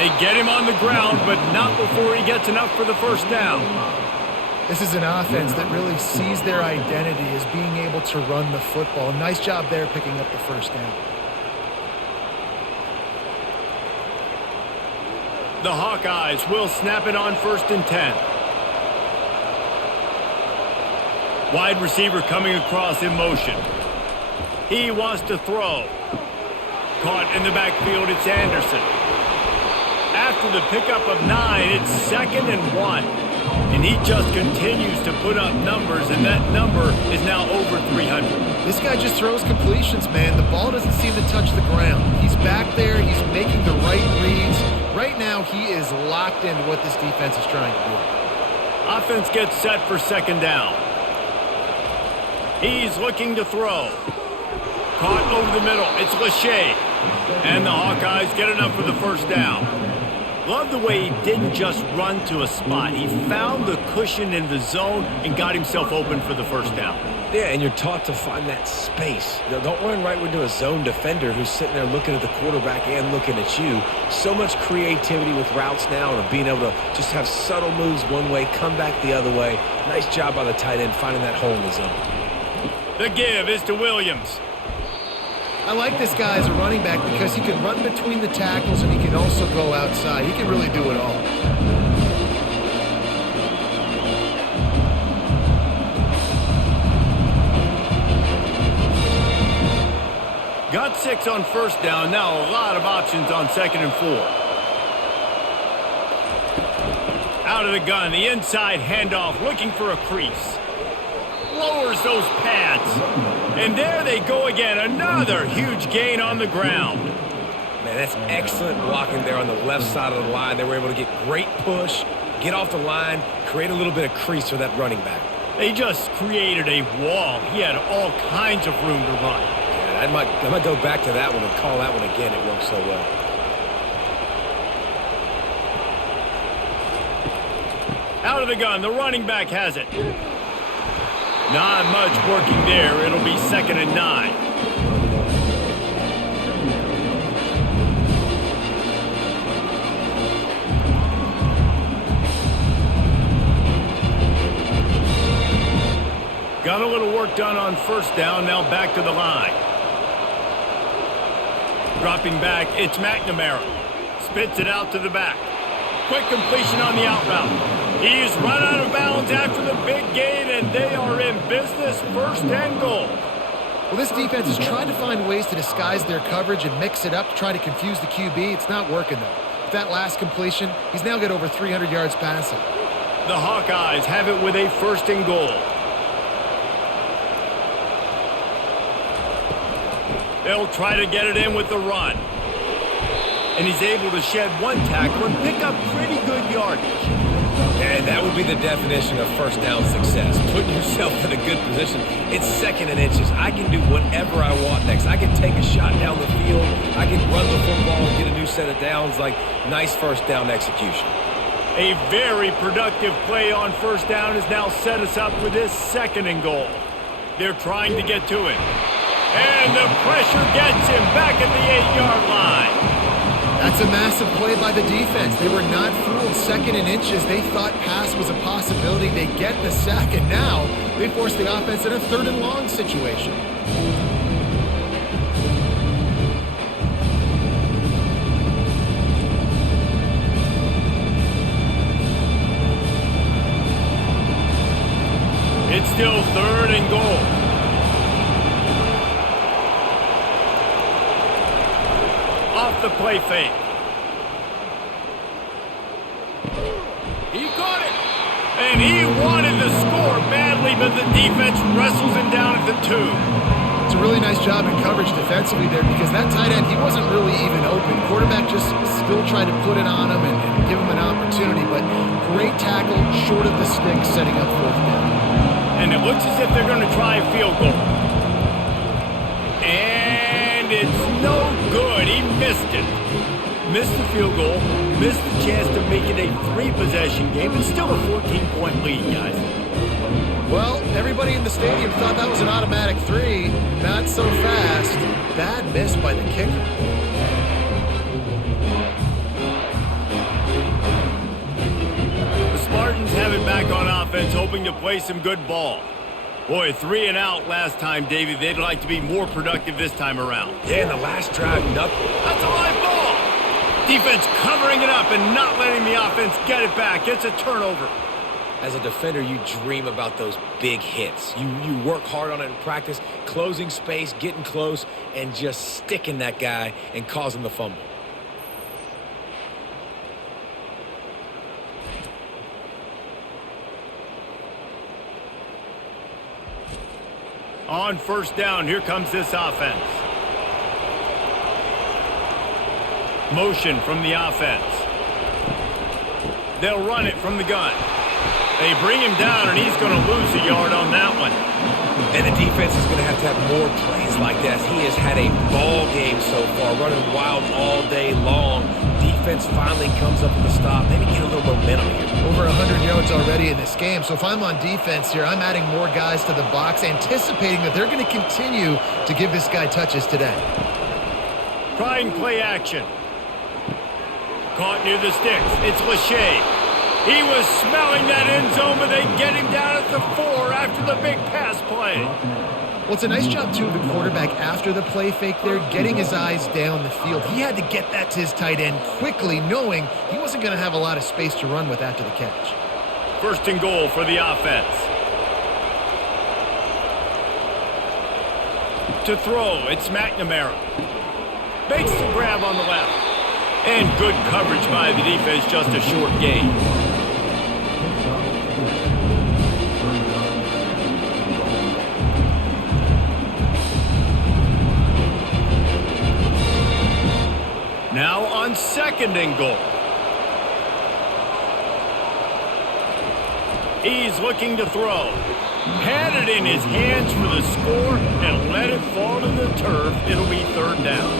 They get him on the ground, but not before he gets enough for the first down. This is an offense that really sees their identity as being able to run the football. Nice job there picking up the first down. The Hawkeyes will snap it on 1st and 10. Wide receiver coming across in motion. He wants to throw. Caught in the backfield, it's Anderson. After the pickup of 9, it's 2nd and 1. And he just continues to put up numbers, and that number is now over 300. This guy just throws completions, man. The ball doesn't seem to touch the ground. He's back there. He's making the right reads. Right now, he is locked into what this defense is trying to do. Offense gets set for 2nd down. He's looking to throw. Caught over the middle. It's Lachey. And the Hawkeyes get enough for the first down. Love the way he didn't just run to a spot. He found the cushion in the zone and got himself open for the first down. Yeah, and you're taught to find that space. Don't run right into a zone defender who's sitting there looking at the quarterback and looking at you. So much creativity with routes now, and being able to just have subtle moves one way, come back the other way. Nice job by the tight end finding that hole in the zone. The give is to Williams. I like this guy as a running back because he can run between the tackles and he can also go outside. He can really do it all. Got 6 on 1st down. Now a lot of options on 2nd and 4. Out of the gun, the inside handoff, looking for a crease. Lowers those pads. And there they go again. Another huge gain on the ground. Man, that's excellent blocking there on the left side of the line. They were able to get great push, get off the line, create a little bit of crease for that running back. They just created a wall. He had all kinds of room to run. Yeah, I might go back to that one and call that one again. It worked so well. Out of the gun, the running back has it. Not much working there. It'll be 2nd and 9. Got a little work done on first down, now back to the line. Dropping back, it's McNamara. Spits it out to the back. Quick completion on the out route. He's run out of bounds after the big gain, and they are in business, 1st and goal. Well, this defense is trying to find ways to disguise their coverage and mix it up to try to confuse the QB. It's not working, though. With that last completion, he's now got over 300 yards passing. The Hawkeyes have it with a 1st and goal. They'll try to get it in with the run. And he's able to shed 1 tackle and pick up pretty good yardage. And that would be the definition of first down success. Putting yourself in a good position. It's 2nd and inches. I can do whatever I want next. I can take a shot down the field. I can run the football and get a new set of downs. Like, nice first down execution. A very productive play on first down has now set us up with this 2nd and goal. They're trying to get to him. And the pressure gets him back at the 8-yard line. That's a massive play by the defense. They were not fooled. 2nd and inches. They thought pass was a possibility. They get the sack, and now they force the offense in a 3rd and long situation. It's still 3rd and goal. Off the play fake. He caught it. And he wanted to score badly, but the defense wrestles him down at the 2. It's a really nice job in coverage defensively there because that tight end, he wasn't really even open. Quarterback just still tried to put it on him and give him an opportunity, but great tackle short of the stick, setting up 4th down. And it looks as if they're going to try a field goal. And it's no good. He missed it. Missed the field goal. Missed the chance to make it a 3-possession game. It's still a 14-point lead, guys. Well, everybody in the stadium thought that was an automatic 3. Not so fast. Bad miss by the kicker. The Spartans have it back on offense, hoping to play some good ball. Boy, 3 and out last time, Davey. They'd like to be more productive this time around. Yeah, in the last drive, nothing. That's a live ball. Defense covering it up and not letting the offense get it back. It's a turnover. As a defender, you dream about those big hits. You work hard on it in practice, closing space, getting close, and just sticking that guy and causing the fumble. On first down, here comes this offense. Motion from the offense. They'll run it from the gun. They bring him down, and he's going to lose a yard on that one. And the defense is going to have more plays like that. He has had a ball game so far, running wild all day long. Defense finally comes up with a stop. Maybe get a little momentum here. Over 100 yards already in this game. So if I'm on defense here, I'm adding more guys to the box, anticipating that they're going to continue to give this guy touches today. Trying play action. Caught near the sticks. It's Lachey. He was smelling that end zone, but they get him down at the 4 after the big pass play. Well, it's a nice job, too, of the quarterback after the play fake there, getting his eyes down the field. He had to get that to his tight end quickly, knowing he wasn't going to have a lot of space to run with after the catch. 1st and goal for the offense. To throw, it's McNamara. Makes the grab on the left. And good coverage by the defense, just a short gain. Now on 2nd and goal. He's looking to throw. Had it in his hands for the score and let it fall to the turf. It'll be 3rd down.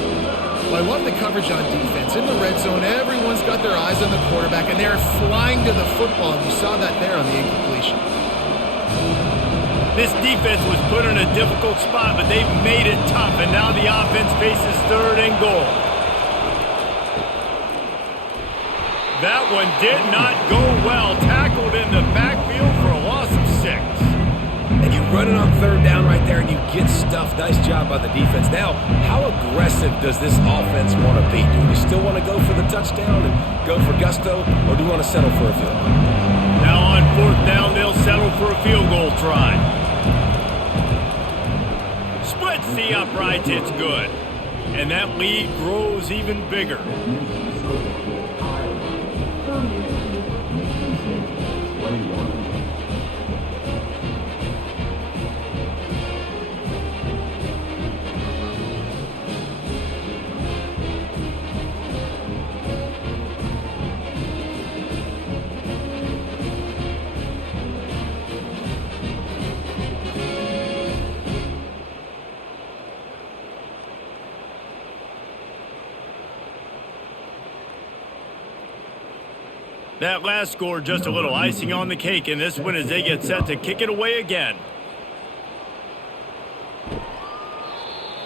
Well, I love the coverage on defense. In the red zone, everyone's got their eyes on the quarterback, and they're flying to the football, and you saw that there on the incompletion. This defense was put in a difficult spot, but they've made it tough, and now the offense faces 3rd and goal. That one did not go well. Tackled in the backfield for a loss of 6. And you run it on third down right there, and you get stuffed. Nice job by the defense. Now, how aggressive does this offense want to be? Do we still want to go for the touchdown and go for gusto, or do we want to settle for a field goal? Now on fourth down, they'll settle for a field goal try. Splits the uprights, it's good. And that lead grows even bigger. That last score just a little icing on the cake in this one as they get set to kick it away again.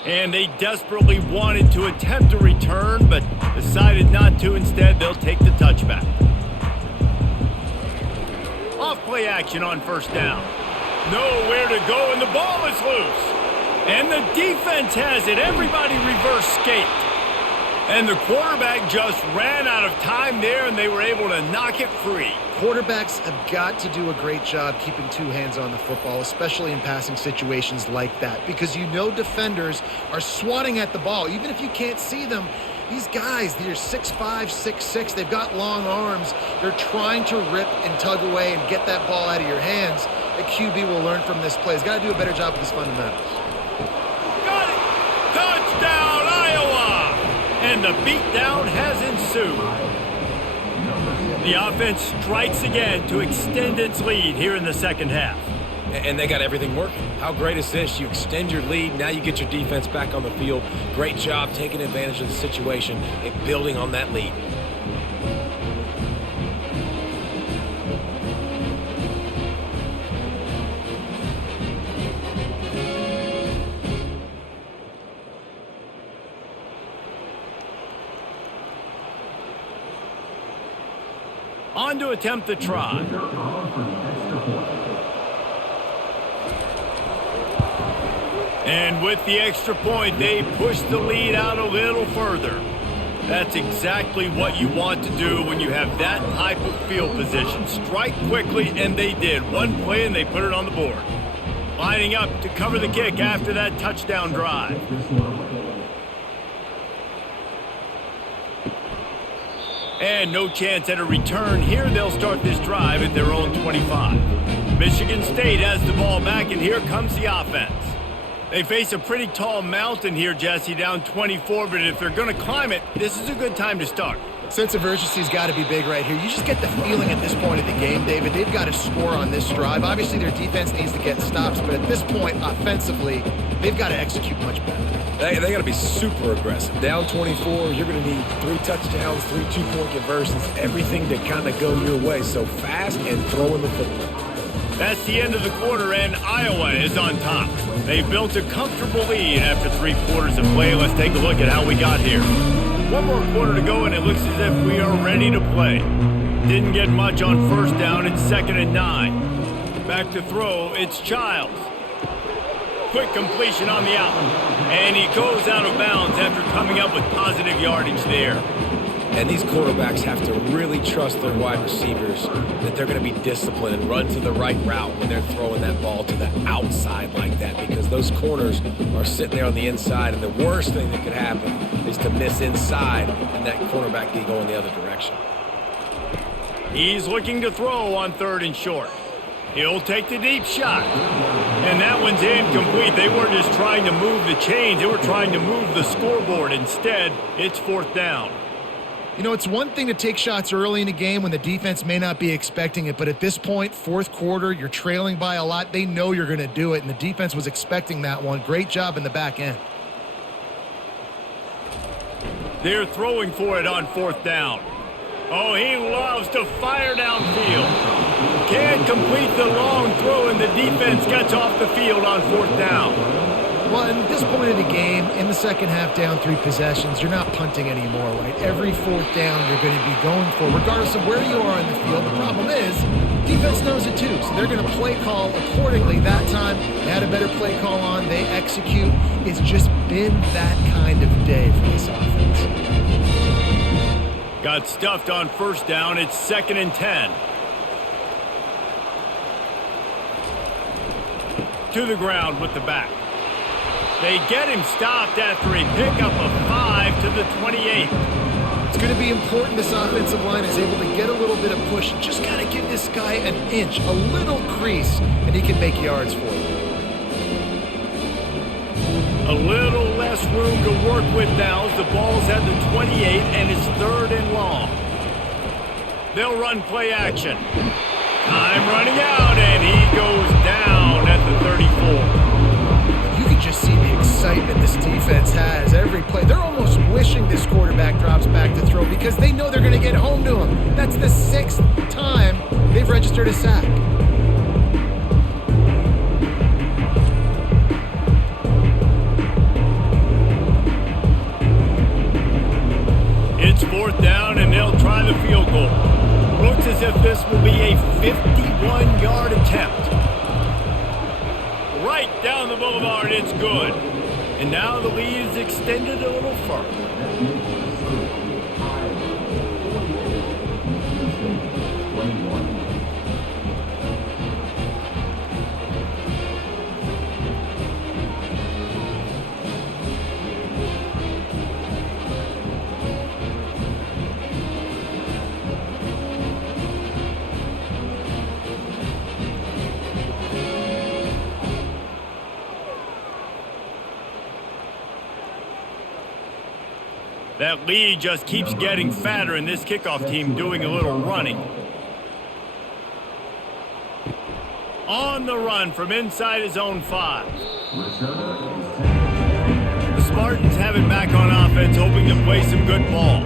And they desperately wanted to attempt a return, but decided not to. Instead, they'll take the touchback. Off play action on first down. Nowhere to go, and the ball is loose. And the defense has it. Everybody reverse skate. And the quarterback just ran out of time there, and they were able to knock it free. Quarterbacks have got to do a great job keeping two hands on the football, especially in passing situations like that, because you know defenders are swatting at the ball. Even if you can't see them, these guys, they're 6'5", 6'6", they've got long arms. They're trying to rip and tug away and get that ball out of your hands. The QB will learn from this play. He's got to do a better job with his fundamentals. Got it! Touchdown, Iowa! And the beatdown has ensued. The offense strikes again to extend its lead here in the second half. And they got everything working. How great is this? You extend your lead. Now you get your defense back on the field. Great job taking advantage of the situation and building on that lead. On to attempt the try. And with the extra point, they push the lead out a little further. That's exactly what you want to do when you have that type of field position. Strike quickly, and they did. One play, and they put it on the board. Lining up to cover the kick after that touchdown drive. And no chance at a return here. They'll start this drive at their own 25. Michigan State has the ball back, and here comes the offense. They face a pretty tall mountain here, Jesse, down 24, but if they're going to climb it, this is a good time to start. Sense of urgency's got to be big right here. You just get the feeling at this point of the game, David, they've got to score on this drive. Obviously, their defense needs to get stops, but at this point, offensively, they've got to execute much better. They got to be super aggressive. Down 24, you're going to need 3 touchdowns, 3 two-point conversions, everything to kind of go your way. So fast and throwing the football. That's the end of the quarter, and Iowa is on top. They've built a comfortable lead after 3 quarters of play. Let's take a look at how we got here. One more quarter to go, and it looks as if we are ready to play. Didn't get much on first down. It's 2nd and 9. Back to throw. It's Childs. Quick completion on the out. And he goes out of bounds after coming up with positive yardage there. And these quarterbacks have to really trust their wide receivers that they're going to be disciplined and run to the right route when they're throwing that ball to the outside like that, because those corners are sitting there on the inside, and the worst thing that could happen is to miss inside and that cornerback can go in the other direction. He's looking to throw on 3rd and short. He'll take the deep shot. And that one's incomplete. They weren't just trying to move the chains. They were trying to move the scoreboard. Instead, it's 4th down. You know, it's one thing to take shots early in a game when the defense may not be expecting it, but at this point, 4th quarter, you're trailing by a lot. They know you're going to do it, and the defense was expecting that one. Great job in the back end. They're throwing for it on 4th down. Oh, he loves to fire downfield. Can't complete the long throw, and the defense gets off the field on 4th down. Well, at this point of the game, in the second half, down 3 possessions, you're not punting anymore, right? Every 4th down you're going to be going for, regardless of where you are in the field. The problem is, defense knows it too, so they're going to play call accordingly. That time, better play call on, they execute. It's just been that kind of day for this offense. Got stuffed on first down. It's 2nd and 10. To the ground with the back. They get him stopped after a pickup of 5 to the 28. It's going to be important this offensive line is able to get a little bit of push. Just got to give this guy an inch, a little crease, and he can make yards for you. A little less room to work with now as the ball's at the 28 and it's 3rd and long. They'll run play action. Time running out, and he goes down at the 34. You can just see the excitement this defense has every play. They're almost wishing this quarterback drops back to throw because they know they're going to get home to him. That's the 6th time they've registered a sack. It's 4th down, and they'll try the field goal. Looks as if this will be a 51-yard attempt. Right down the boulevard, it's good. And now the lead is extended a little further. That lead just keeps getting fatter, and this kickoff team doing a little running. On the run from inside his own 5. The Spartans have it back on offense, hoping to play some good ball.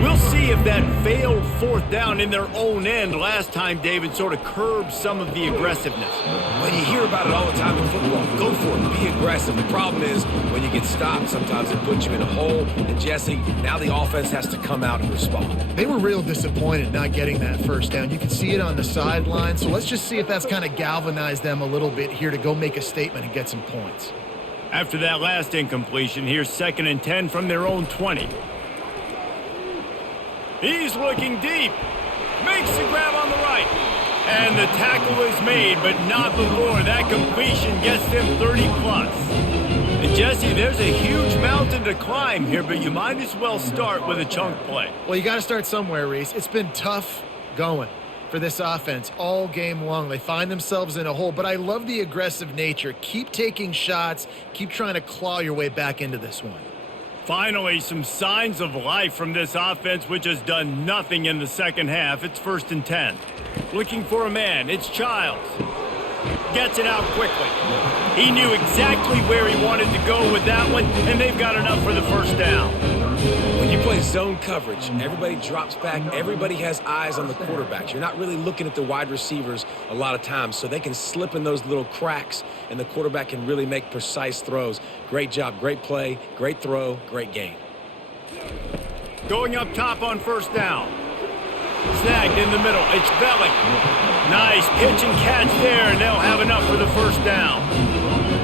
We'll see if that failed 4th down in their own end last time, David, sort of curbed some of the aggressiveness. When you hear about it all the time in football, go for it, be aggressive. The problem is when you get stopped, sometimes it puts you in a hole. And Jesse, now the offense has to come out and respond. They were real disappointed not getting that first down. You can see it on the sideline. So let's just see if that's kind of galvanized them a little bit here to go make a statement and get some points. After that last incompletion, here's 2nd and 10 from their own 20. He's looking deep. Makes the grab on the right. And the tackle is made, but not before that completion gets them 30+. And Jesse, there's a huge mountain to climb here, but you might as well start with a chunk play. Well, you got to start somewhere, Reese. It's been tough going for this offense all game long. They find themselves in a hole, but I love the aggressive nature. Keep taking shots. Keep trying to claw your way back into this one. Finally, some signs of life from this offense, which has done nothing in the second half. It's 1st and 10. Looking for a man. It's Childs. Gets it out quickly. He knew exactly where he wanted to go with that one, and they've got enough for the first down. When you play zone coverage, everybody drops back. Everybody has eyes on the quarterbacks. You're not really looking at the wide receivers a lot of times, so they can slip in those little cracks, and the quarterback can really make precise throws. Great job, great play, great throw, great game. Going up top on first down. Snagged in the middle. It's Belling. Nice pitch and catch there, and they'll have enough for the first down.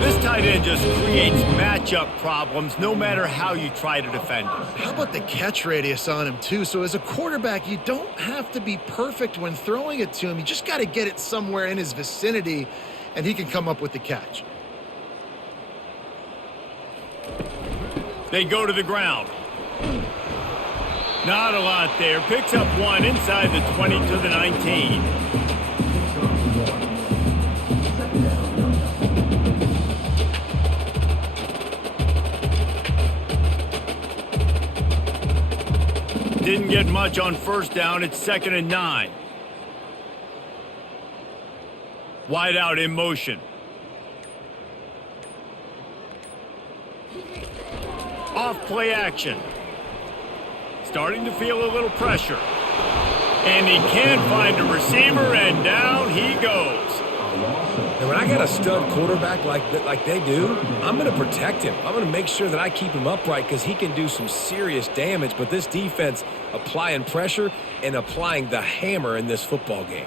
This tight end just creates matchup problems no matter how you try to defend him. How about the catch radius on him, too? So as a quarterback, you don't have to be perfect when throwing it to him. You just got to get it somewhere in his vicinity, and he can come up with the catch. They go to the ground. Not a lot there. Picks up 1 inside the 20 to the 19. Didn't get much on first down. It's 2nd and 9. Wide out in motion. Off play action. Starting to feel a little pressure. And he can't find a receiver, and down he goes. And when I got a stud quarterback like they do, I'm going to protect him. I'm going to make sure that I keep him upright because he can do some serious damage. But this defense applying pressure and applying the hammer in this football game.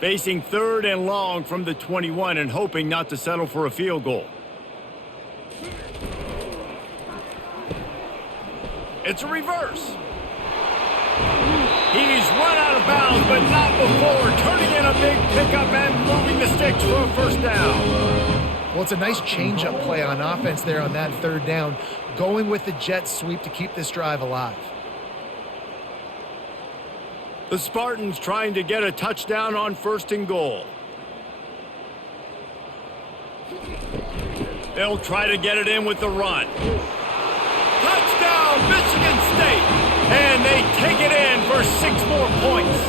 Facing 3rd and long from the 21 and hoping not to settle for a field goal. It's a reverse. He's run out of bounds, but not before turning in a big pickup and moving the sticks for a first down. Well, it's a nice change-up play on offense there on that 3rd down, going with the jet sweep to keep this drive alive. The Spartans trying to get a touchdown on 1st and goal. They'll try to get it in with the run. Touchdown, Michigan State! And they take it in for 6 more points.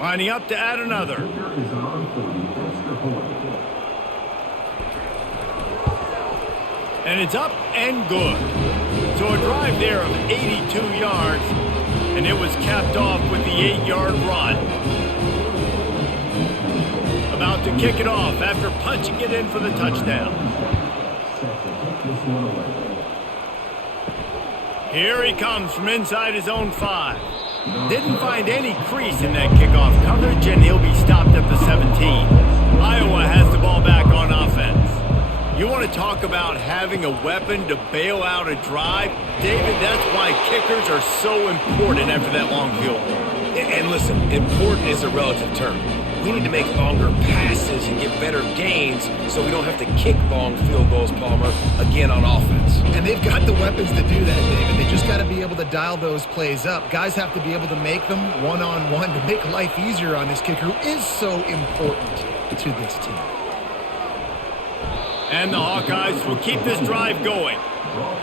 Lining up to add another. And it's up and good. So a drive there of 82 yards, and it was capped off with the 8-yard run. About to kick it off after punching it in for the touchdown. Here he comes from inside his own 5. Didn't find any crease in that kickoff coverage, and he'll be stopped at the 17. Iowa has the ball back on offense. You want to talk about having a weapon to bail out a drive? David, that's why kickers are so important after that long field goal. And listen, important is a relative term. We need to make longer passes and get better gains so we don't have to kick long field goals, Palmer, again on offense. And they've got the weapons to do that, David. They just got to be able to dial those plays up. Guys have to be able to make them one-on-one to make life easier on this kicker, who is so important to this team. And the Hawkeyes will keep this drive going.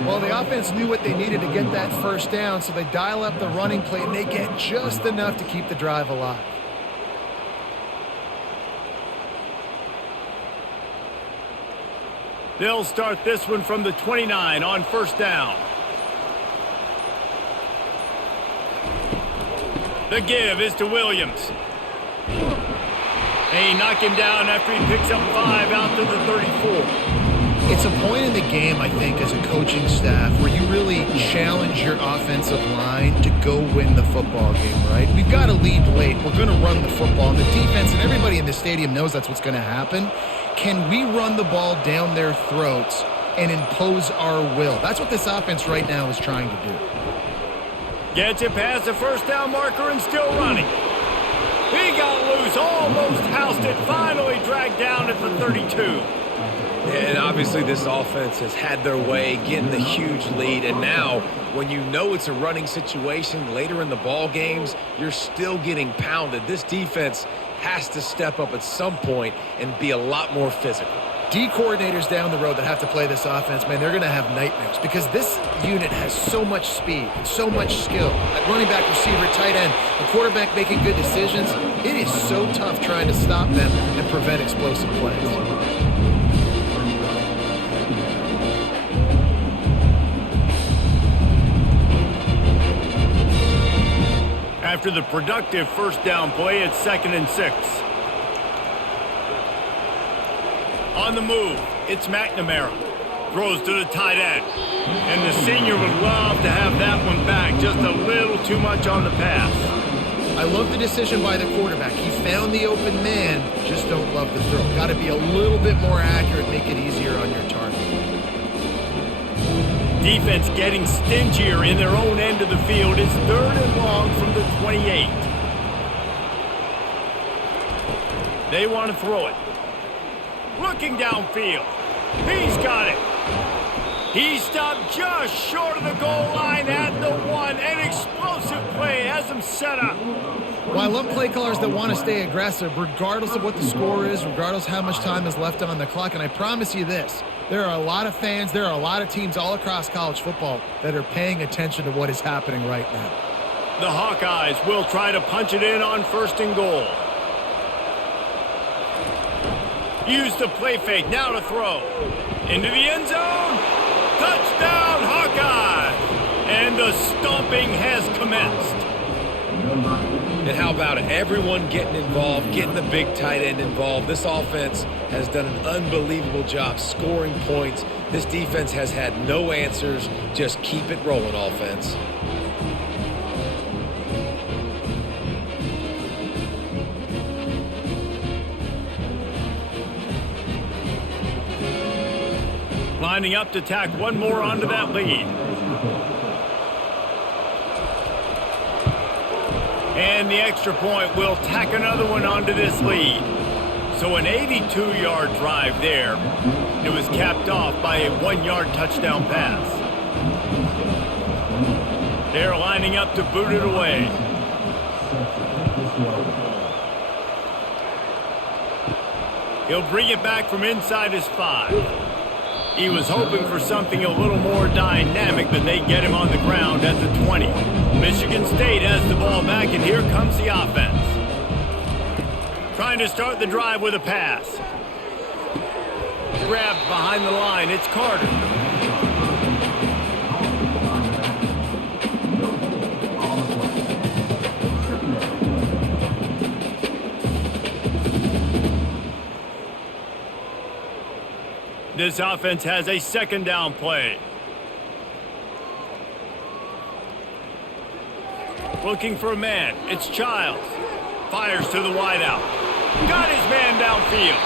Well, the offense knew what they needed to get that first down, so they dial up the running play, and they get just enough to keep the drive alive. They'll start this one from the 29 on 1st down. The give is to Williams. They knock him down after he picks up 5 out to the 34. It's a point in the game, I think, as a coaching staff where you really challenge your offensive line to go win the football game, right? We've got to lead late. We're going to run the football. And the defense and everybody in the stadium knows that's what's going to happen. Can we run the ball down their throats and impose our will? That's what this offense right now is trying to do. Gets it past the 1st down marker and still running. He got loose, almost housed it, finally dragged down at the 32. And obviously this offense has had their way, getting the huge lead. And now, when you know it's a running situation later in the ball games, you're still getting pounded. This defense has to step up at some point and be a lot more physical. D coordinators down the road that have to play this offense, man, they're going to have nightmares because this unit has so much speed and so much skill. At running back, receiver, tight end, the quarterback making good decisions. It is so tough trying to stop them and prevent explosive plays. After the productive 1st down play, it's 2nd and 6. On the move, it's McNamara. Throws to the tight end. And the senior would love to have that one back. Just a little too much on the pass. I love the decision by the quarterback. He found the open man, just don't love the throw. Got to be a little bit more accurate, make it easier on your target. Defense getting stingier in their own end of the field. It's 3rd and long from the 28. They want to throw it. Looking downfield. He's got it. He stopped just short of the goal line at the 1. An explosive play has him set up. Well, I love play callers that want to stay aggressive regardless of what the score is, regardless how much time is left on the clock. And I promise you this, there are a lot of fans, there are a lot of teams all across college football that are paying attention to what is happening right now. The Hawkeyes will try to punch it in on 1st and goal. Use the play fake, now to throw. Into the end zone. Touchdown, Hawkeyes! And the stomping has commenced. And how about it? Everyone getting involved, getting the big tight end involved. This offense has done an unbelievable job scoring points. This defense has had no answers. Just keep it rolling, offense. Lining up to tack one more onto that lead. And the extra point will tack another one onto this lead. So an 82-yard drive there. It was capped off by a 1-yard touchdown pass. They're lining up to boot it away. He'll bring it back from inside his 5. He was hoping for something a little more dynamic, but they get him on the ground at the 20. Michigan State has the ball back, and here comes the offense. Trying to start the drive with a pass. Grabbed behind the line, it's Carter. This offense has a second down play. Looking for a man. It's Childs. Fires to the wideout. Got his man downfield.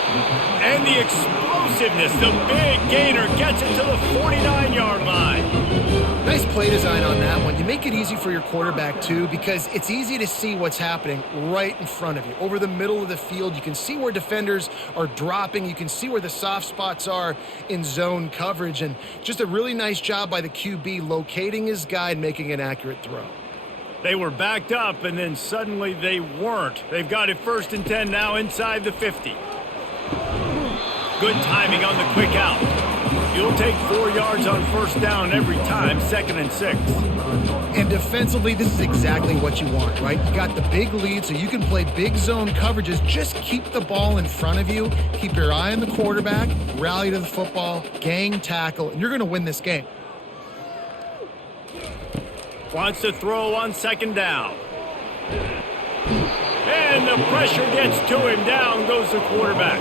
And the explosiveness, the big gainer, gets it to the 49-yard line. Nice play design on that one. You make it easy for your quarterback, too, because it's easy to see what's happening right in front of you. Over the middle of the field, you can see where defenders are dropping. You can see where the soft spots are in zone coverage. And just a really nice job by the QB locating his guy and making an accurate throw. They were backed up, and then suddenly they weren't. They've got it 1st and 10 now inside the 50. Good timing on the quick out. You'll take 4 yards on 1st down every time, 2nd and 6. And defensively, this is exactly what you want, right? You got the big lead, so you can play big zone coverages. Just keep the ball in front of you. Keep your eye on the quarterback. Rally to the football. Gang tackle. And you're going to win this game. Wants to throw on 2nd down. And the pressure gets to him. Down goes the quarterback.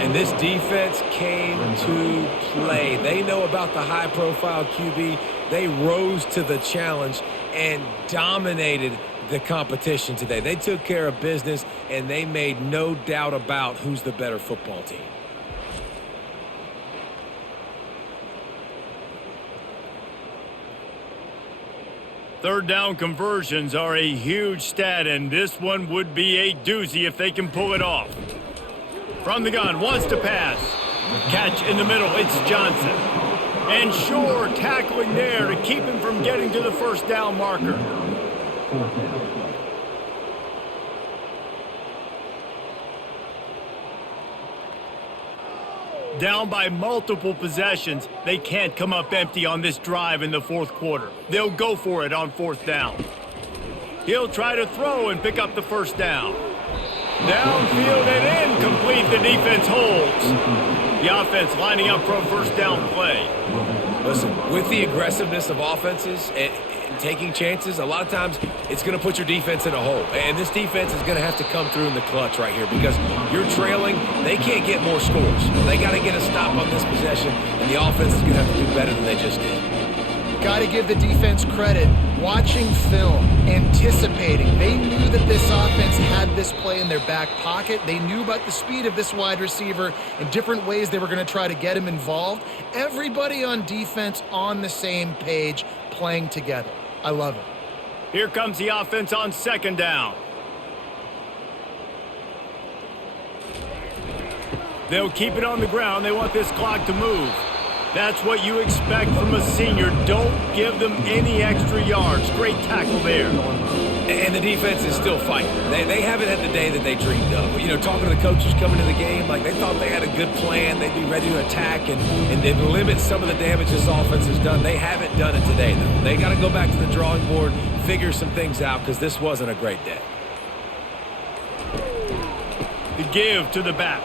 And this defense came to play. They know about the high-profile QB. They rose to the challenge and dominated the competition today. They took care of business, and they made no doubt about who's the better football team. Third down conversions are a huge stat, and this one would be a doozy if they can pull it off. From the gun, wants to pass. Catch in the middle, it's Johnson. And Shore tackling there to keep him from getting to the 1st down marker. Down by multiple possessions, they can't come up empty on this drive in the 4th quarter. They'll go for it on 4th down. He'll try to throw and pick up the 1st down. Downfield and incomplete, the defense holds. The offense lining up for a 1st down play. Listen, with the aggressiveness of offenses and taking chances, a lot of times it's going to put your defense in a hole. And this defense is going to have to come through in the clutch right here because you're trailing. They can't get more scores. They got to get a stop on this possession, and the offense is going to have to do better than they just did. Got to give the defense credit. Watching film, anticipating. They knew that this offense had this play in their back pocket. They knew about the speed of this wide receiver and different ways they were going to try to get him involved. Everybody on defense on the same page, playing together. I love it. Here comes the offense on 2nd down. They'll keep it on the ground. They want this clock to move. That's what you expect from a senior. Don't give them any extra yards. Great tackle there. And the defense is still fighting. They haven't had the day that they dreamed of. You know, talking to the coaches coming to the game, like they thought they had a good plan. They'd be ready to attack and limit some of the damage this offense has done. They haven't done it today, though. They got to go back to the drawing board, figure some things out, because this wasn't a great day. The give to the back.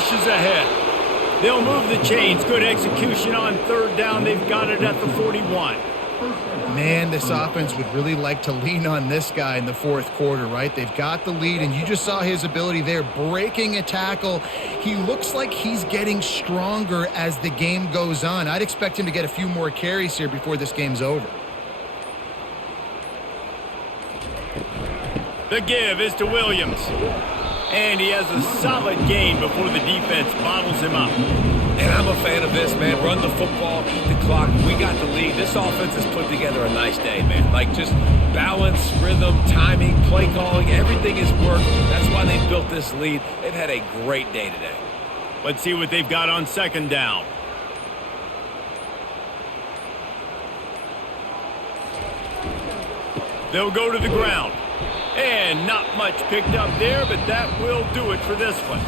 flashes ahead. They'll move the chains. Good execution on third down. They've got it at the 41. Man, this offense would really like to lean on this guy in the fourth quarter, right? They've got the lead, and you just saw his ability there, breaking a tackle. He looks like he's getting stronger as the game goes on. I'd expect him to get a few more carries here before this game's over. The give is to Williams. And he has a solid gain before the defense bottles him up. And I'm a fan of this, man. Run the football, eat the clock. We got the lead. This offense has put together a nice day, man. Like, just balance, rhythm, timing, play calling, everything has worked. That's why they built this lead. They've had a great day today. Let's see what they've got on second down. They'll go to the ground. And not much picked up there, but that will do it for this one.